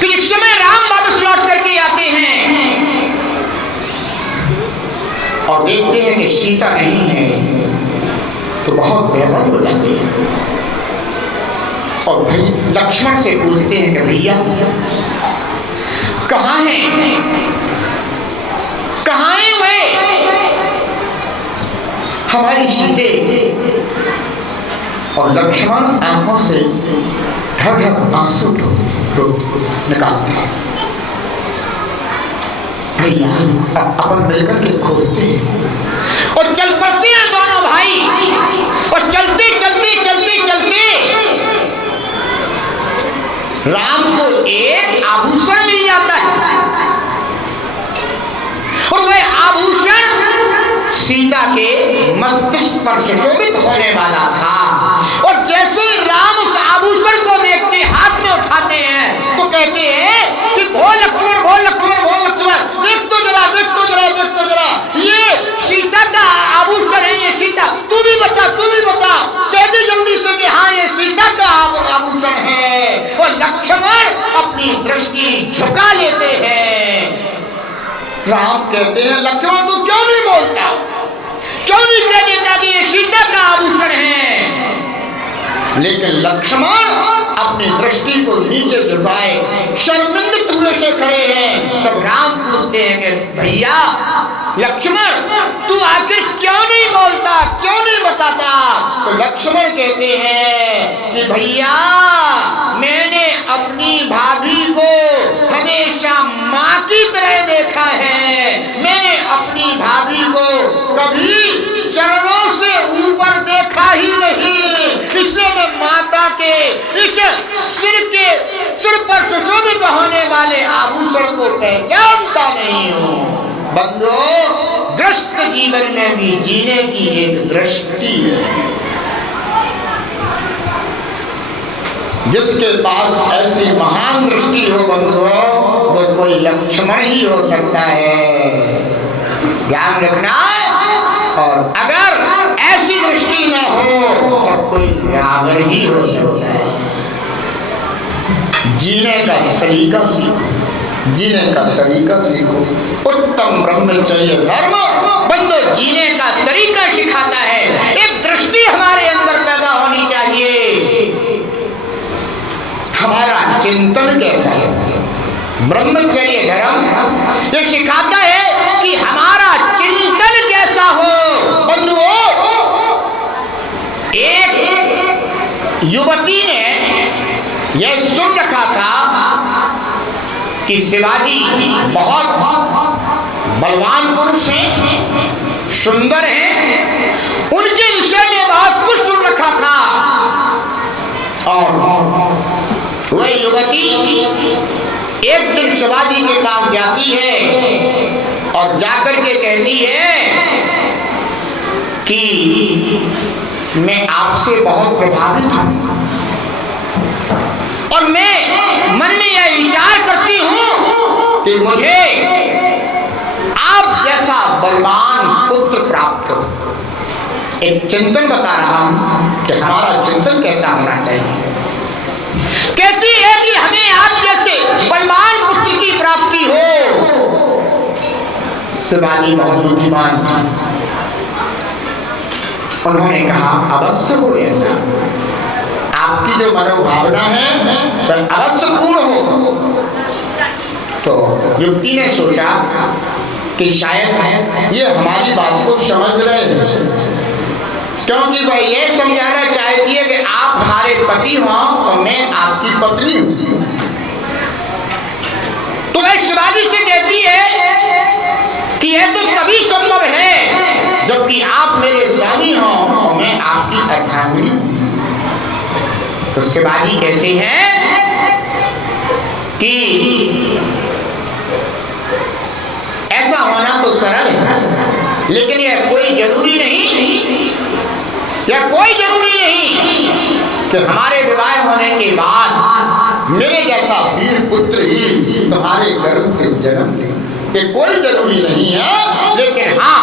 कि जिस समय राम वापस लौट करके आते हैं और देखते हैं कि सीता नहीं है, तो बहुत बेबस हो जाते हैं और भाई लक्ष्मण से पूछते हैं कि भैया कहाँ हैं, कहाँ हैं वे हमारी सीते? और लक्ष्मण आंखों से ढक ढक आंसू निकालते हैं। भैया अपन मिलकर के खोजते हैं और चल पड़ते हैं दोनों भाई, और चलते चलते चलते चलते राम को एक आभूषण मिल जाता है और वह आभूषण सीता के मस्तिष्क पर सुशोभित होने वाला था। और जैसे राम उस आभूषण को देखते, हाथ में उठाते हैं, तो कहते हैं कि भो लक्ष्मण, भो लक्ष्मण, भो लक्ष्मण, देख तो जरा, देख तो जरा, देख तो जरा, ये सीता का आभूषण है, ये सीता, तू भी बता, तू भी बता, कह दे जल्दी से कि हाँ ये सीता का आभूषण है। और लक्ष्मण अपनी दृष्टि झुका लेते हैं। राम कहते हैं लक्ष्मण तू क्यों नहीं बोलता, क्यों नहीं कह देता कि ये सीता का आभूषण है? लेकिन लक्ष्मण अपनी दृष्टि को नीचे झुकाए शर्मिंदित हुए से खड़े हैं। तब राम पूछते हैं कि भैया लक्ष्मण तू आखिर क्यों नहीं बोलता, क्यों नहीं बताता? तो लक्ष्मण कहते हैं कि भैया मैंने अपनी भाभी को हमेशा माँ की तरह देखा है, मैंने अपनी भाभी को कभी चरणों से ऊपर देखा ही नहीं, इसलिए मैं माता के इस सिर पर सुशोभित होने वाले आभूषण को पहचानता नहीं हूँ। बंधुओं, ग्रस्त जीवन में भी जीने की एक दृष्टि है। जिसके पास ऐसी महान दृष्टि हो बंधुओं, वो कोई लक्ष्मण ही हो सकता है, ध्यान रखना। और अगर ऐसी दृष्टि न हो तो कोई रावण ही हो सकता है। जीने का तरीका सीखो, जीने का तरीका सीखो। उत्तम ब्रह्मचर्य धर्म बंदो जीने का तरीका सिखाता है। एक दृष्टि हमारे अंदर पैदा होनी चाहिए। हमारा चिंतन कैसा है? ब्रह्मचर्य धर्म ये सिखाता है कि हमारा चिंतन कैसा हो। बंधुओं, एक युवती ने यह सुन रखा था कि शिवाजी बहुत बलवान पुरुष हैं, सुंदर हैं, उनके विषय में बहुत कुछ सुन रखा था। और वह युवती एक दिन शिवाजी के पास जाती है और जाकर के कहती है कि मैं आपसे बहुत प्रभावित हूं और मैं मन में यह विचार करती हूं कि मुझे आप जैसा बलवान पुत्र प्राप्त हो। एक चिंतन बता रहा हूं कि हमारा चिंतन कैसा होना चाहिए। कहती है कि हमें आप जैसे बलवान पुत्र की प्राप्ति हो। शिवाजी बहुत बुद्धिमान था, उन्होंने कहा अवश्य हो ऐसा, आपकी जो मनोभावना है वह अवश्य पूर्ण हो। तो युवती ने सोचा कि शायद ये हमारी बात को समझ रहे हैं, क्योंकि वह ये समझाना चाहती है कि आप हमारे पति हो और मैं आपकी पत्नी हूं। तो वह शिवाजी से कहती है कि यह तो तभी संभव है जबकि आप मेरे स्वामी हो और मैं आपकी अर्धांगिनी। तो शिवाजी कहते हैं कि ऐसा होना तो सरल है, लेकिन यह कोई जरूरी नहीं, यह कोई जरूरी नहीं कि हमारे विवाह होने के बाद मेरे जैसा वीर पुत्र ही तुम्हारे गर्भ से जन्म ले। ये कोई जरूरी नहीं है, लेकिन हाँ,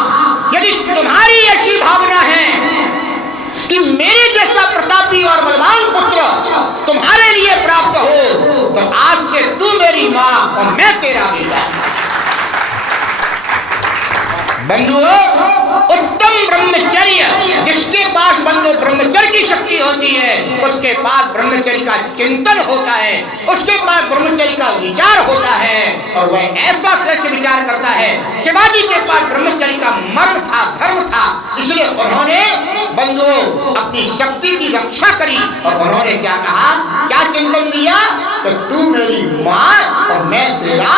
यदि तुम्हारी ऐसी भावना है कि मेरे जैसा प्रतापी और बलवान पुत्र तुम्हारे लिए प्राप्त हो, तो आज से तू मेरी मां और मैं तेरा बेटा। बंधुओं, उत्तम ब्रह्मचर्य जिसके पास बंधु ब्रह्मचर्य की शक्ति होती है, उसके पास ब्रह्मचर्य का चिंतन होता है, उसके पास ब्रह्मचर्य का विचार होता है और वह ऐसा श्रेष्ठ विचार करता है। शिवाजी के पास ब्रह्मचर्य का मर्म था, धर्म था, इसलिए उन्होंने बंधुओं अपनी शक्ति की रक्षा करी और उन्होंने क्या कहा, क्या चिंतन दिया कि तू मेरी मां और मैं तेरा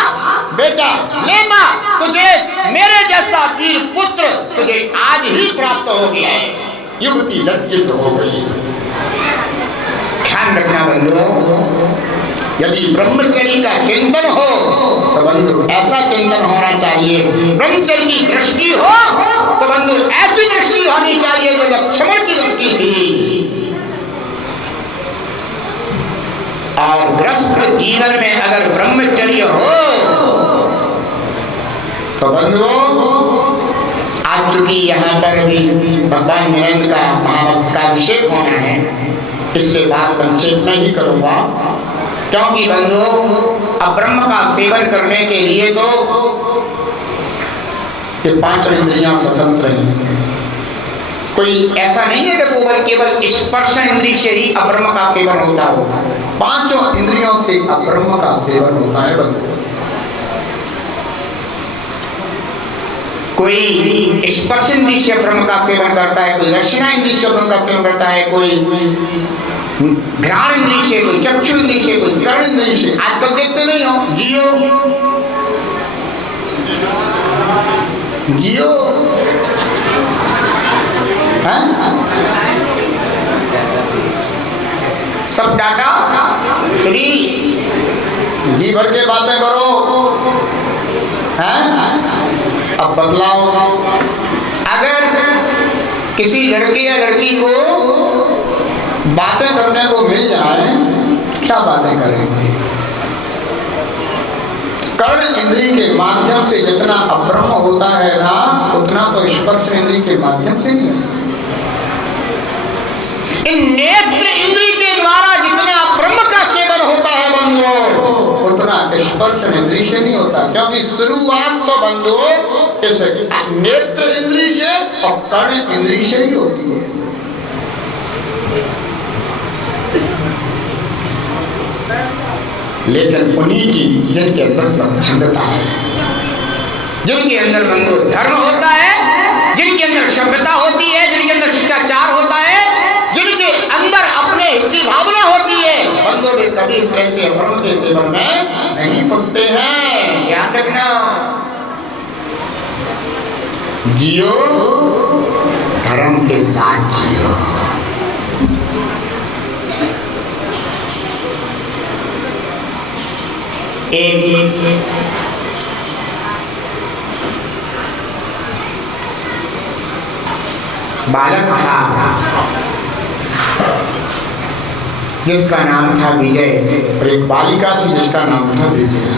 बेटा। ले मां, तुझे मेरे जैसा वीर पुत्र तुझे आज ही प्राप्त हो गया है। युवती लज्जित हो गई। ध्यान रखना बंधुओं, यदि ब्रह्मचर्य का चिंतन हो तो बंधु ऐसा चिंतन होना चाहिए। ब्रह्मचर्य की दृष्टि हो तो बंधु ऐसी दृष्टि होनी चाहिए जो लक्ष्मण की दृष्टि थी। और ग्रस्त जीवन में अगर ब्रह्मचर्य हो तो बंधुओं, आज चूंकि यहाँ पर भी भगवान नरेंद्र का महामस्तकाभिषेक होना है, इसलिए बात संक्षेप में ही करूंगा, क्योंकि बंधुओं अब ब्रह्म का सेवन करने के लिए तो ये पांच इंद्रियां स्वतंत्र हैं। कोई ऐसा नहीं है कि केवल स्पर्श इंद्रिय से ही अब्रह्म का सेवन होता हो, पांचों इंद्रियों से अब्रह्म का सेवन होता है बंधु। कोई स्पर्श इंद्रिय से ब्रह्म का सेवन करता है, कोई रसना इंद्रिय से ब्रह्म का सेवन करता है, कोई घ्राण इंद्रिय से, कोई चक्षु इंद्रिय से, कोई कर्ण इंद्रिय से। आजकल देखते नहीं हो, जियो जियो है? सब डाटा फ्री, जी भर के बातें करो हैं? अब बदलाव, अगर किसी लड़के या लड़की को बातें करने को मिल जाए, क्या बातें करेंगे? कर्ण इंद्रिय के माध्यम से जितना अब्रह्म होता है ना, उतना तो स्पर्श इंद्रिय के माध्यम से नहीं होता। इन नेत्र इंद्रिय के द्वारा जितना ब्रह्म का सेवन होता है बंधुओं, उतना स्पर्श इंद्रिय से नहीं होता, क्योंकि शुरुआत तो बंधुओं इस नेत्र इंद्रिय से और कर्ण इंद्रिय से ही होती है। लेकिन उन्हीं की जिनके अंदर सक्षमता है, जिनके अंदर बंधु धर्म होता है, जिनके अंदर सभ्यता होती है, जिनके अंदर शिष्टाचार होता है, जिनके अंदर अपने हित तरह से अधर्म के सेवन में नहीं फंसते हैं। ध्यान रखना, जियो धर्म के साथ जियो। एक बालक था जिसका नाम था विजय, और एक बालिका थी जिसका नाम था विजया।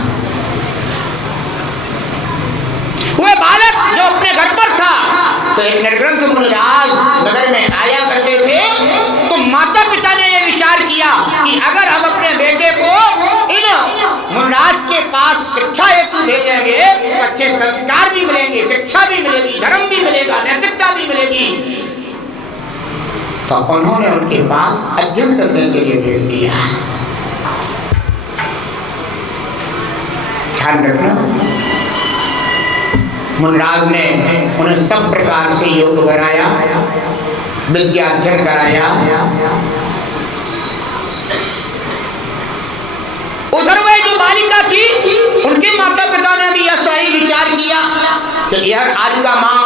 वह बालक जो अपने घर पर था, तो एक निर्ग्रंथ मुनिराज नगर में आया करते थे, तो माता पिता ने यह विचार किया कि अगर हम अपने बेटे को इन मुनिराज के पास शिक्षा हेतु भेजेंगे तो अच्छे संस्कार भी मिलेंगे, शिक्षा भी मिलेगी, धर्म भी मिलेगा, नैतिकता भी मिलेगी। तो उन्होंने उनके पास अध्ययन करने के लिए भेज दिया। ध्यान रखना, मुनिराज ने उन्हें सब प्रकार से योग बनाया, विद्या अध्ययन कराया। उधर वह जो बालिका थी, उनके माता पिता ने भी यह सही विचार किया कि यार आज का माँ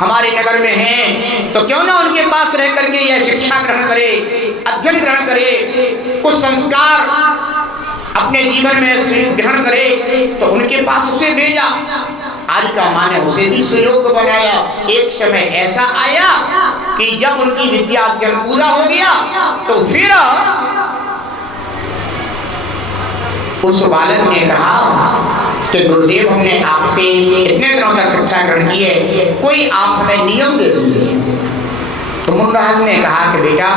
हमारे नगर में है, तो क्यों ना उनके पास रह करके यह शिक्षा ग्रहण करे, अध्ययन ग्रहण करे, कुछ संस्कार अपने जीवन में ग्रहण करे। तो उनके पास उसे भेजा। आज का माँ ने उसे भी सुयोग्य बनाया। एक समय ऐसा आया कि जब उनकी विद्या अध्ययन पूरा हो गया, तो फिर उस बालक ने कहा कि गुरुदेव, हमने आपसे इतने दिनों तक शिक्षा ग्रहण की है, कोई आप हमें नियम दे दीजिए। तो मुनिराज ने कहा कि बेटा,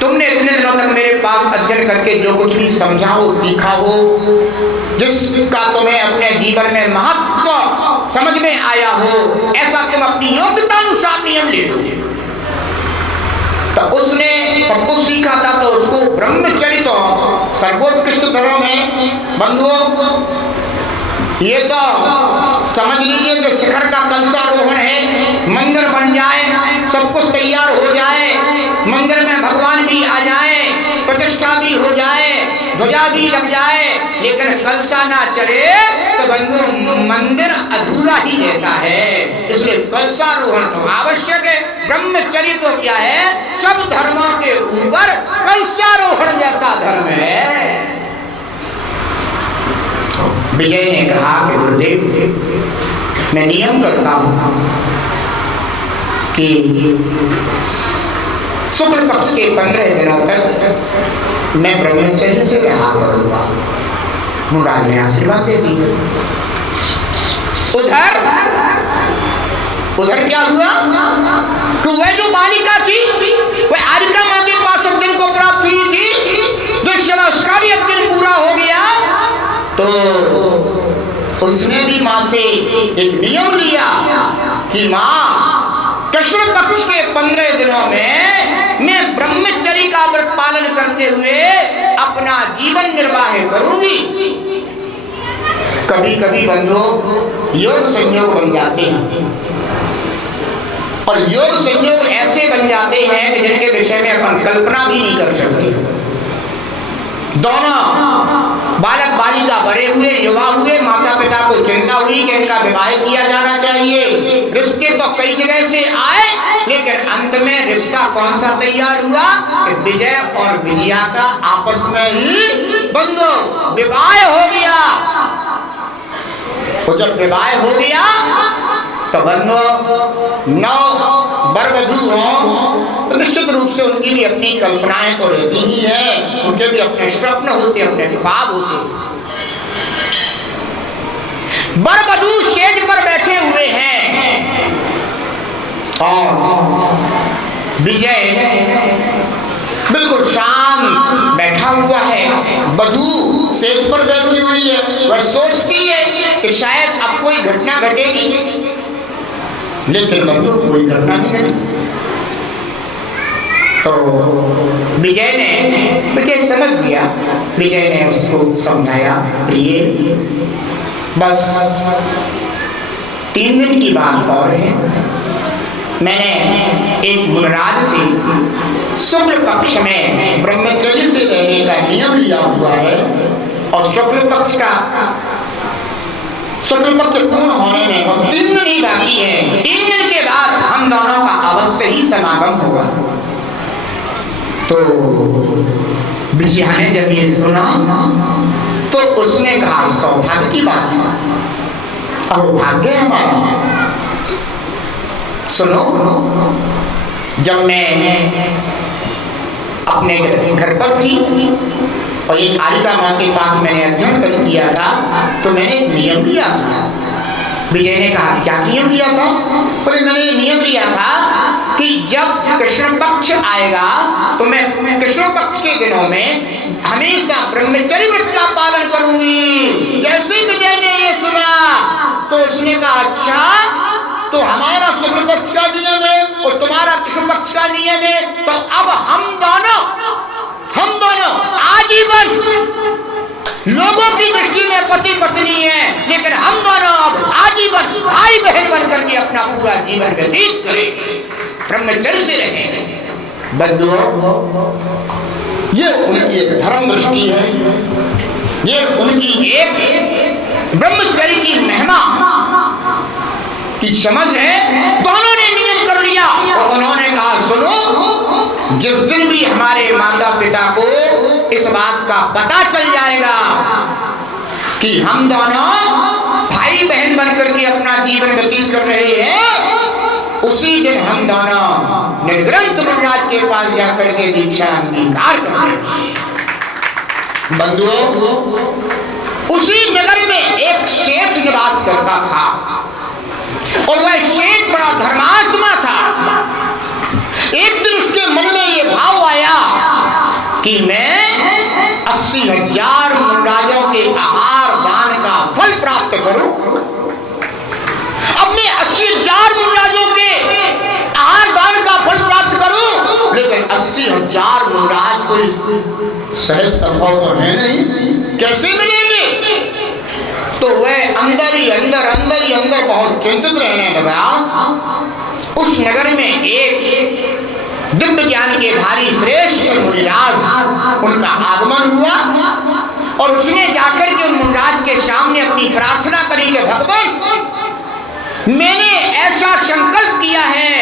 तुमने इतने दिनों तक मेरे पास अध्ययन करके जो कुछ भी समझा हो, सीखा हो, जिसका तुम्हें अपने जीवन में महत्व समझ में आया हो, ऐसा तुम अपनी योग्यता अनुसार नियम ले लो। तो उसने सब कुछ सीखा था, तो उसको ब्रह्मचर्य तो सर्वोत्कृष्ट धर्म है बंधुओं। ये तो समझ लीजिए कि शिखर का कलशारोहण है। मंदिर बन जाए, सब कुछ तैयार हो जाए, मंदिर में भगवान भी आ जाए, प्रतिष्ठा भी हो जाए, ध्वजा भी लग जाए, लेकिन कलशा ना चढ़े तो बंधु मंदिर अधूरा ही रहता है। इसलिए कलशारोहण तो आवश्यक है। ब्रह्मचर्य तो क्या है, सब धर्मों के ऊपर कलशारोहण जैसा धर्म है। विजय ने कहा कि गुरुदेव, मैं नियम करता हूं कि शुक्ल पक्ष के 15 दिनों तक मैं ब्रह्मचर्य से रहा करूंगा। मुनिराज ने आशीर्वाद दे दी। उधर क्या हुआ कि वह जो बालिका थी, वह आरिका माँ के पास अध्ययन को प्राप्त हुई थी। जिस समय उसका भी अध्ययन पूरा हो गया, तो उसने भी माँ से एक नियम लिया कि माँ, कृष्ण पक्ष के 15 दिनों में मैं ब्रह्मचर्य का व्रत पालन करते हुए अपना जीवन निर्वाह करूंगी। कभी कभी बंधु योग संयोग बन जाते हैं, और योग संयोग ऐसे बन जाते हैं कि जिनके विषय में अपन कल्पना भी नहीं कर सकते। दोनों बालक बालिका बड़े हुए, युवा हुए, माता पिता को चिंता हुई कि इनका विवाह किया जाना चाहिए। रिश्ते तो कई जगह से आए, लेकिन अंत में रिश्ता कौन सा तैयार हुआ कि विजय और विजया का आपस में ही बंधु विवाह हो गया। तो जब विवाह हो गया, तो बंधु 9 वर वधू हो, तो निश्चित रूप से उनकी भी अपनी कल्पनाएं तो रहती ही है, उनके भी अपने स्वप्न होते, अपने ख्वाब होते। वर वधू स्टेज पर बैठे हुए हैं और विजय बिल्कुल शांत बैठा हुआ है। वधू स्टेज पर बैठी हुई है। वह सोचती है कि शायद अब कोई घटना घटेगी, लेकिन बंधु कोई घटना नहीं घटी। तो विजय समझ गया। विजय ने उसको समझाया, प्रिय, बस 3 दिन की बात और है। मैंने एक मुनिराज से शुक्ल पक्ष में ब्रह्मचर्य से रहने का नियम लिया हुआ है और शुक्ल पक्ष पूर्ण होने में बस 3 दिन ही बाकी है। 3 दिन के बाद हम दोनों का अवश्य ही समागम होगा। तो बिटिया ने जब ये सुना तो उसने कहा सौभाग्य की बात है, अब भाग्य हमारा। सुनो, जब मैं अपने घर पर थी और एक कालिका माँ के पास मैंने अध्ययन कर किया था, तो मैंने एक नियम लिया था। विजय ने कहा क्या नियम लिया था? बोले मैंने नियम लिया था कि जब कृष्ण पक्ष आएगा तो मैं कृष्ण पक्ष के दिनों में हमेशा ब्रह्मचर्य व्रत का पालन करूंगी। जैसे विजय ने ये सुना तो उसने कहा अच्छा, तो हमारा शुक्ल पक्ष का नियम है और तुम्हारा कृष्ण पक्ष का नियम है, तो अब हम दोनों आजीवन लोगों की दृष्टि में पति पत्नी है, लेकिन हम दोनों अब आजीवन भाई बहन बनकर के अपना पूरा जीवन व्यतीत करेंगे, ब्रह्मचर्य से रहेंगे। बंधुओं, ये उनकी एक धर्म दृष्टि है, ये उनकी एक ब्रह्मचर्य की महिमा की समझ है। दोनों ने नियम कर लिया और उन्होंने कहा सुनो, जिस दिन भी हमारे माता पिता को इस बात का पता चल जाएगा कि हम दोनों भाई बहन बनकर के अपना जीवन व्यतीत कर रहे हैं, उसी दिन हम दोनों निर्ग्रंथ महाराज के पास जाकर के दीक्षा अंगीकार करेंगे। बंधुओं, उसी नगर में एक सेठ निवास करता था और वह सेठ बड़ा धर्मात्मा था। एक दिन उसके मन में ये भाव आया कि मैं 80,000 मुनराजों के आहार दान का फल प्राप्त करूं। अब मैं 80,000 मुनराजों के आहार दान का फल प्राप्त करूं, लेकिन 80,000 मुनराज कोई सहज संभव तो है नहीं, कैसे मिलेंगे? तो वह अंदर ही अंदर बहुत चिंतित रहने लगा। उस नगर में एक दिव्य ज्ञान के धारी श्रेष्ठ मुनिराज उनका आगमन हुआ और उसने जाकर के उन मुनिराज के सामने अपनी प्रार्थना करी कि भगवान, मैंने ऐसा संकल्प किया है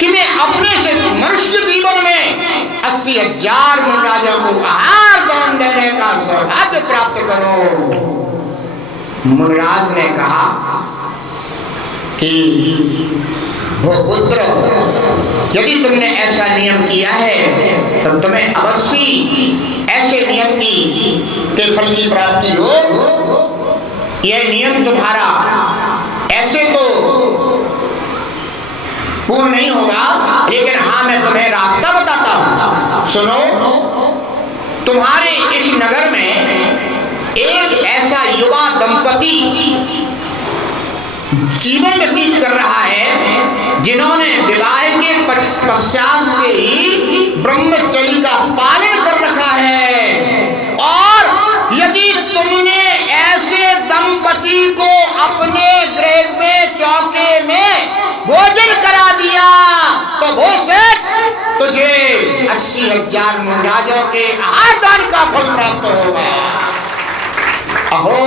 कि मैं अपने से मनुष्य जीवन में 80,000 मुनिराजों को आहार दान देने का सौभाग्य प्राप्त करूं। मुनिराज ने कहा कि वो पुत्र, यदि तुमने ऐसा नियम किया है तो तुम्हें अवश्य ऐसे नियम के फल की प्राप्ति हो। यह नियम तुम्हारा ऐसे तो पूर्ण नहीं होगा, लेकिन हाँ मैं तुम्हें रास्ता बताता हूं। सुनो, तुम्हारे इस नगर में एक ऐसा युवा दंपति जीवन व्यतीत कर रहा है जिन्होंने विवाह के पश्चात से ही ब्रह्मचर्य का पालन कर रखा है, और यदि तुमने ऐसे दंपति को अपने गृह में चौके में भोजन करा दिया तो वो सेठ तुझे 80,000 मुनराजों के आहार दान का फल प्राप्त होगा। अहो,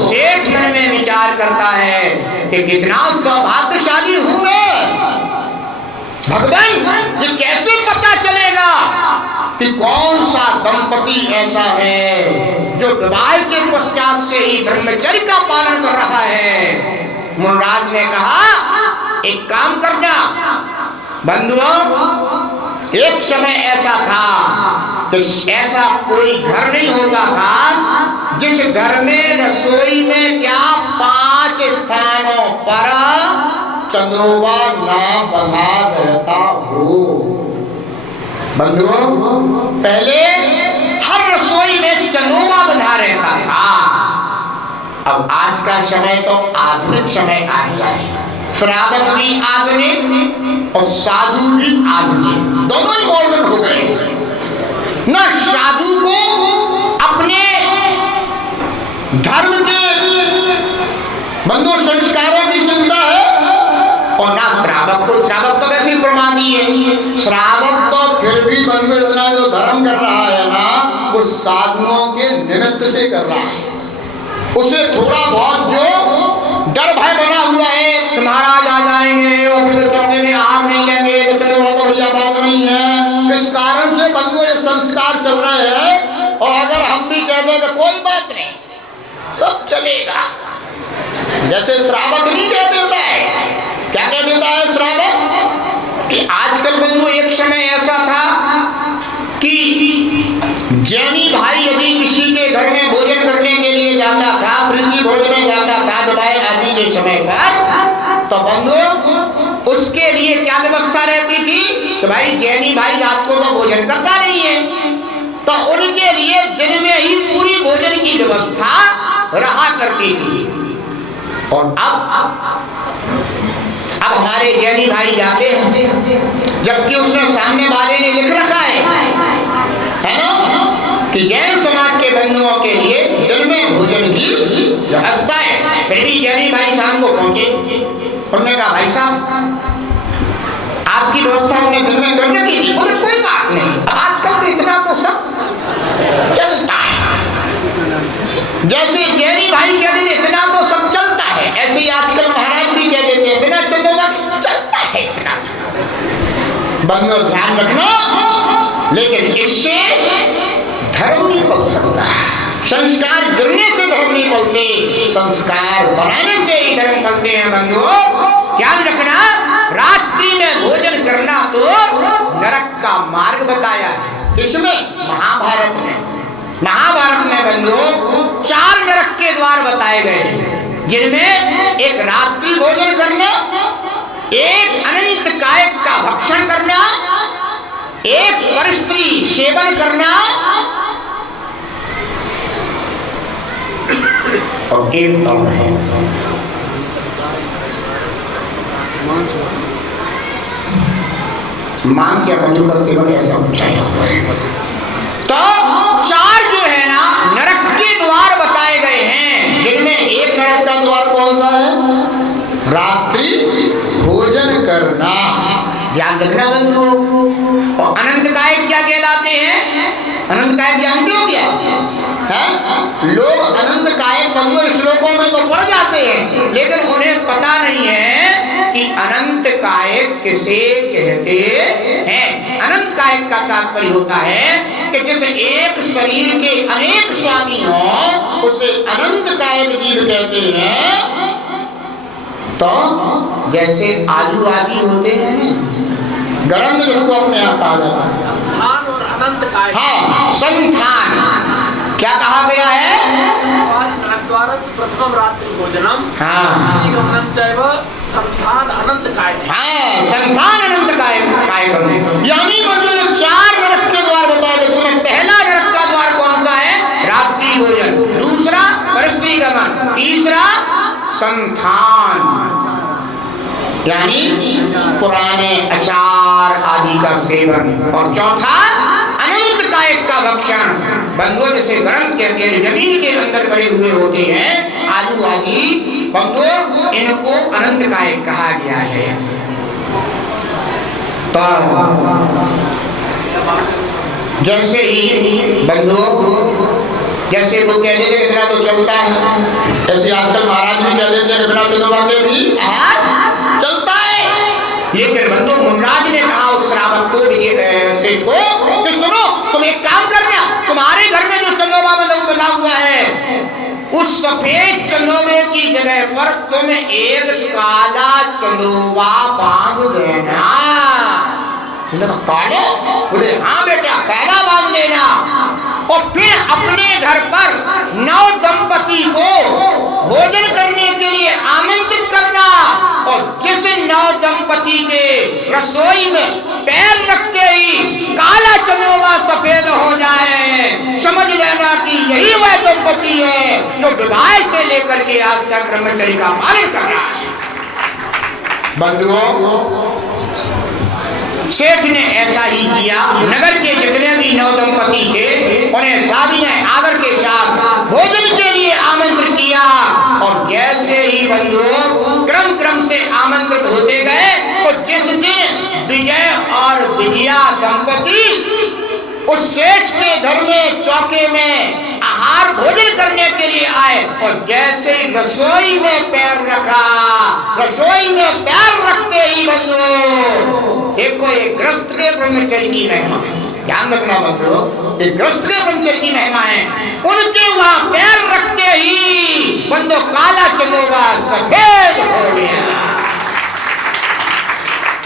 सेठ मन में विचार करता है कि कितना सौभाग्यशाली हूं मैं। भगवान, ये कैसे पता चलेगा कि कौन सा दंपति ऐसा है जो विवाह के पश्चात से ही ब्रह्मचर्य का पालन कर रहा है। मुनराज ने कहा एक काम करना बंधुओं, एक समय ऐसा था कि ऐसा कोई घर नहीं होता था जिस घर में रसोई में क्या 5 स्थानों पर चंदोबा ना बंधा रहता हो। बंधुओं, पहले हर रसोई में चंदोबा बंधा रहता था। अब आज का समय तो आधुनिक समय आ गया है, श्रावक भी आधुनिक और साधु भी आधुनिक, दोनों ही मॉडर्न हो गए। न साधु को अपने धर्म के बंधु संस्कारों की चिंता है और ना श्रावक को। श्रावक तो वैसे ही प्रमादी है, श्रावक तो बंधु इतना जो धर्म कर रहा है ना, वो साधुओं के निमित्त से कर रहा है। उसे थोड़ा बहुत जो डर भय बना हुआ है कि महाराज आ जाएंगे और फिर चौके में आग नहीं लेंगे तो चलो वो तो भैया बात नहीं है, इस कारण से बंधु ये संस्कार चल रहे हैं। और अगर हम भी कह दें तो कोई बात नहीं, सब चलेगा, जैसे श्रावक नहीं कह देता है, क्या कह देता है श्रावक कि आजकल बंधु एक समय ऐसा था कि जैनी भाई यदि किसी के घर में भोजन करने के लिए जाता था, प्रीति भोज में जाता था विवाह आदि के समय पर, तो बंधु उसके लिए क्या व्यवस्था रहती थी कि भाई जैनी भाई रात को तो भोजन करता नहीं है, तो उनके लिए दिन में ही पूरी भोजन की व्यवस्था रहा करती थी। और अब हमारे जैनी भाई जाते हैं, जबकि उसने सामने वाले ने लिख रखा है ना कि जैन समाज के बंधुओं के लिए दिन में भोजन की व्यवस्था है। फिर भी जैनी भाई शाम को पहुंचे, उन्होंने कहा भाई साहब आपकी व्यवस्था हमने दिन में करने की थी। बोले कोई बात नहीं, आजकल तो इतना तो सब चलता है। जैसे जैनी भाई कह देते इतना तो सब चलता है, ऐसे ही आजकल महाराज भी कह देते हैं बिना चंदोबा चलता है इतना। बंधु ध्यान रखना, लेकिन इससे धर्म नहीं पल सकता। संस्कार गिरने से धर्म नहीं पलते, संस्कार बनाने से ही धर्म पलते हैं। बंधु ध्यान रखना, रात्रि में भोजन करना तो नरक का मार्ग बताया है। किसमें? महाभारत में। महाभारत में बंधु 4 नरक के द्वार बताए गए, जिनमें एक रात्रि भोजन करना, एक अनंत कायक का भक्षण करना, एक परस्त्री सेवन करना और एक और है मांस या बंधु का सेवन ऐसा उठाया हुआ है। तो 4 जो है ना नरक के द्वार बताए गए हैं, जिनमें एक नरक का द्वार कौन सा है? रात्रि भोजन करना। ध्यान रखना बंधु। और अनंत कायक क्या कहलाते हैं? अनंत कायक जानते हो क्या है? लोग अनंत कायक बंधु श्लोकों में तो पढ़ जाते हैं, लेकिन उन्हें पता नहीं है कि अनंत कायक किसे कहते हैं। अनंत कायक का तात्पर्य होता है कि जिस एक शरीर के अनेक स्वामी हो उसे अनंत कायक जीव कहते हैं। तो जैसे आलू आदि होते हैं ना, गणन जिसको अपने आप कहा जाता है, संथान और अनंत कायक। हाँ, संथान क्या कहा गया है? प्रथम रात्रि भोजनम। हाँ, संथान अनंत कायक। हाँ, संथान अनंत कायक। यानी मतलब 4 नरक के द्वार बताए गए, उसमें पहला नरक का द्वार कौन सा है? रात्रि भोजन, दूसरा परस्त्री गमन, तीसरा संथान यानी पुराने अचार आदि का सेवन, और चौथा अनंत कायक का भक्षण। बंधुओं जैसे ग्रंथ कहते हैं जमीन के अंदर पड़े हुए होते हैं आलू आदि, बंधुओं इनको अनंत कायक कहा गया है। तो जैसे ही बंधुओं जैसे वो कह देते कि बिना तो चलता है, ऐसे आजकल महाराज भी कह देते हैं बिना चलो बातें भी चलता है। लेकिन बंधु मुनराज ने कहा उस श्रावक को, सेठ को, कि सुनो तुम एक काम करना, तुम्हारे घर में जो चंदोबा बना हुआ है उस सफेद चंदोबे की जगह पर तुम एक काला चंदोबा बांध देना। काला? बोले हाँ बेटा काला बांध देना। और फिर अपने घर पर 9 दंपति को भोजन करने के लिए आमंत्रित करना, और जिस 9 दंपति के रसोई में पैर रखते ही काला चंदोबा सफेद हो जाए, समझ लेना कि यही वह दंपति है जो विवाह से लेकर के आज तक ब्रह्मचर्य का पालन कर रहा है। बंधुओं सेठ ने ऐसा ही किया। नगर के जितने भी 9 दंपति थे उन्हें साबी ने आदर के साथ भोजन के लिए आमंत्रित किया, और जैसे ही बंधु क्रम से आमंत्रित होते गए, तो जिस दिन विजय और विजया दंपति उस सेठ के घर में चौके में आहार भोजन करने के लिए आए और जैसे ही रसोई में पैर रखा, रसोई में पैर रखते ही बंधु देखो एक गृहस्थ के ब्रह्मचर्य की महिमा है। ध्यान रखना बंधु, एक गृहस्थ के ब्रह्मचर्य की महिमा है। उनके वहां पैर रखते ही बंधु काला चंदोबा सफेद हो गया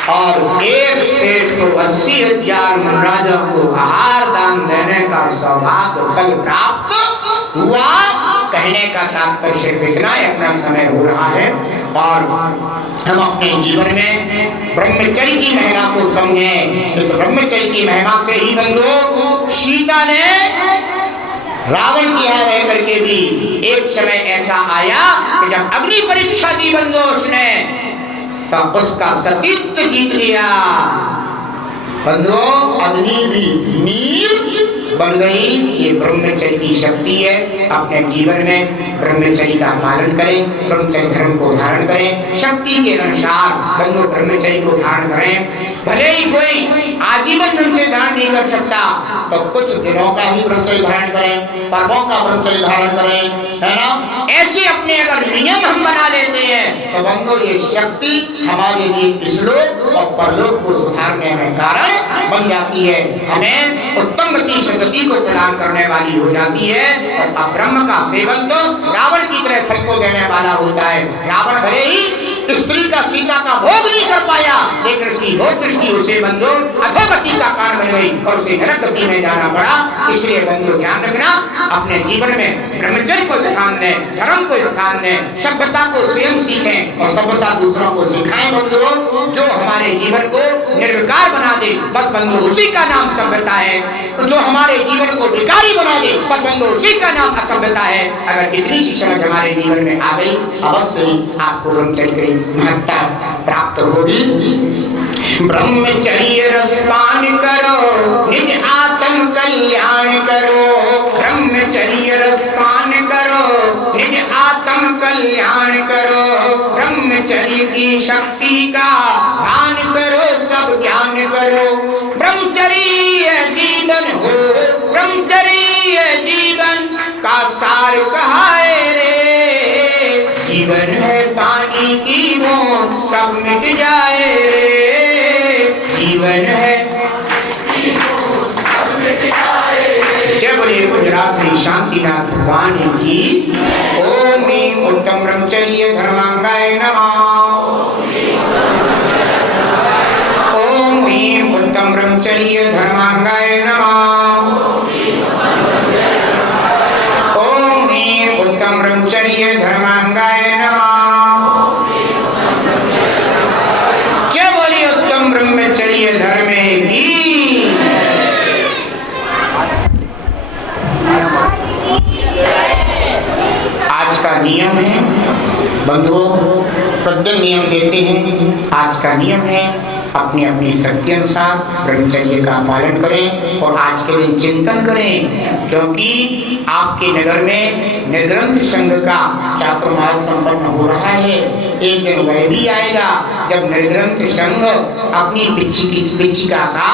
और एक सेठ को 80,000 राजा को आहार दान देने का सौभाग्य फल प्राप्त हुआ। कहने का तात्पर्य सिर्फ इतना है, अपना समय हो रहा है और हम अपने जीवन में ब्रह्मचर्य की महिमा को समझें। इस ब्रह्मचर्य की महिमा से ही बंधु सीता ने रावण के यहाँ रह करके भी एक समय ऐसा आया कि जब अग्नि परीक्षा दी बंधु उसने तो उसका सतीत्व जीत लिया। बंधु अग्नि भी नील बन गई। ये ब्रह्मचर्य की शक्ति है। अपने जीवन में ब्रह्मचर्य का पालन करें, ब्रह्मचर्य धर्म को धारण करें, शक्ति के अनुसार बंधु ब्रह्मचर्य को धारण करें। भले ही कोई आजीवन ब्रह्मचर्य धारण नहीं कर सकता तो कुछ दिनों का ही ब्रह्मचर्य धारण करें, पर्वों का ब्रह्मचर्य धारण करें, है ना। ऐसे अपने अगर नियम हम बना लेते हैं तो बंधु ये शक्ति हमारे लिए इहलोक और परलोक को सुधारने में कारण बन जाती है। हमें उत्तम गति सदगति को प्रदान करने वाली हो जाती है। और अब्रह्म का सेवन तो रावण की तरह फल को देने वाला होता है। रावण भले ही स्त्री का सीता का भोग नहीं कर पाया लेकिन उसकी भोग दृष्टि उसे बंधु अधोगति का कारण बन गई और उसे नरक गति में जाना पड़ा। इसलिए बंधु ध्यान रखना, अपने जीवन में ब्रह्मचर्य को स्थान दें, धर्म को स्थान दें, सभ्यता को स्वयं सीखें और सभ्यता दूसरों को सिखाएं। बंधु जो हमारे जीवन को निर्विकार बना दे बस बंधु उसी का नाम सभ्यता है। जो हमारे जीवन को विकारी बना दे बस बंधु उसी का नाम असभ्यता है। अगर इतनी सी समझ हमारे जीवन में आ गई अवश्य ही आपको ब्रह्मचर्य महत्ता प्राप्त होगी। ब्रह्मचर्य रसपान करो, निज आत्म कल्याण करो। ब्रह्मचर्य रसपान करो, निज आत्म कल्याण करो। ब्रह्मचर्य की शक्ति का ध्यान करो, सब ज्ञान करो। ब्रह्मचर्य जीवन हो, ब्रह्मचर्य जीवन का सार कहा है रे। जीवन है पानी की बूंद कब मिट जाए रे। जीवन है जय बोले गुजरात श्री शांतिनाथ भगवान की। ओम ह्रीं उत्तम ब्रह्मचर्य धर्मांगाय नमः। ओम ह्रीं उत्तम ब्रह्मचर्य धर्मांगाय नमः। ओम ह्रीं उत्तम ब्रह्मचर्य धर्मांगाय नमः। जय बोलिए उत्तम ब्रह्मचर्य धर्म की। आज का नियम है बंधुओं, प्रत्येक नियम देते हैं। आज का नियम है अपनी अपनी शक्ति अनुसार ब्रह्मचर्य का पालन करें और आज के दिन चिंतन करें, क्योंकि आपके नगर में निर्ग्रंथ संघ का चातुर्मास संपन्न हो रहा है। एक दिन वह भी आएगा जब निर्ग्रंथ संघ अपनी पिछिका का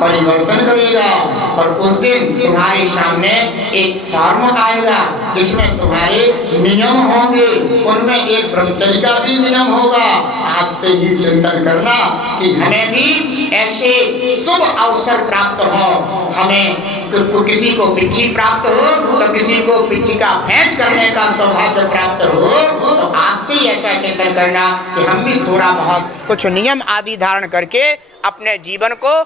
परिवर्तन करेगा और उस दिन तुम्हारे सामने एक फॉर्म आएगा जिसमें तुम्हारे नियम होंगे, उनमें एक ब्रह्मचर्य का भी नियम होगा। आज से ही चिंतन करना कि हमें भी ऐसे शुभ अवसर प्राप्त हो। हमें तो किसी को पिछी प्राप्त हो तो किसी को पिछी का भेंट करने का सौभाग्य प्राप्त हो, तो आज से ही ऐसा चिंतन करना कि हम भी थोड़ा बहुत कुछ नियम आदि धारण करके अपने जीवन को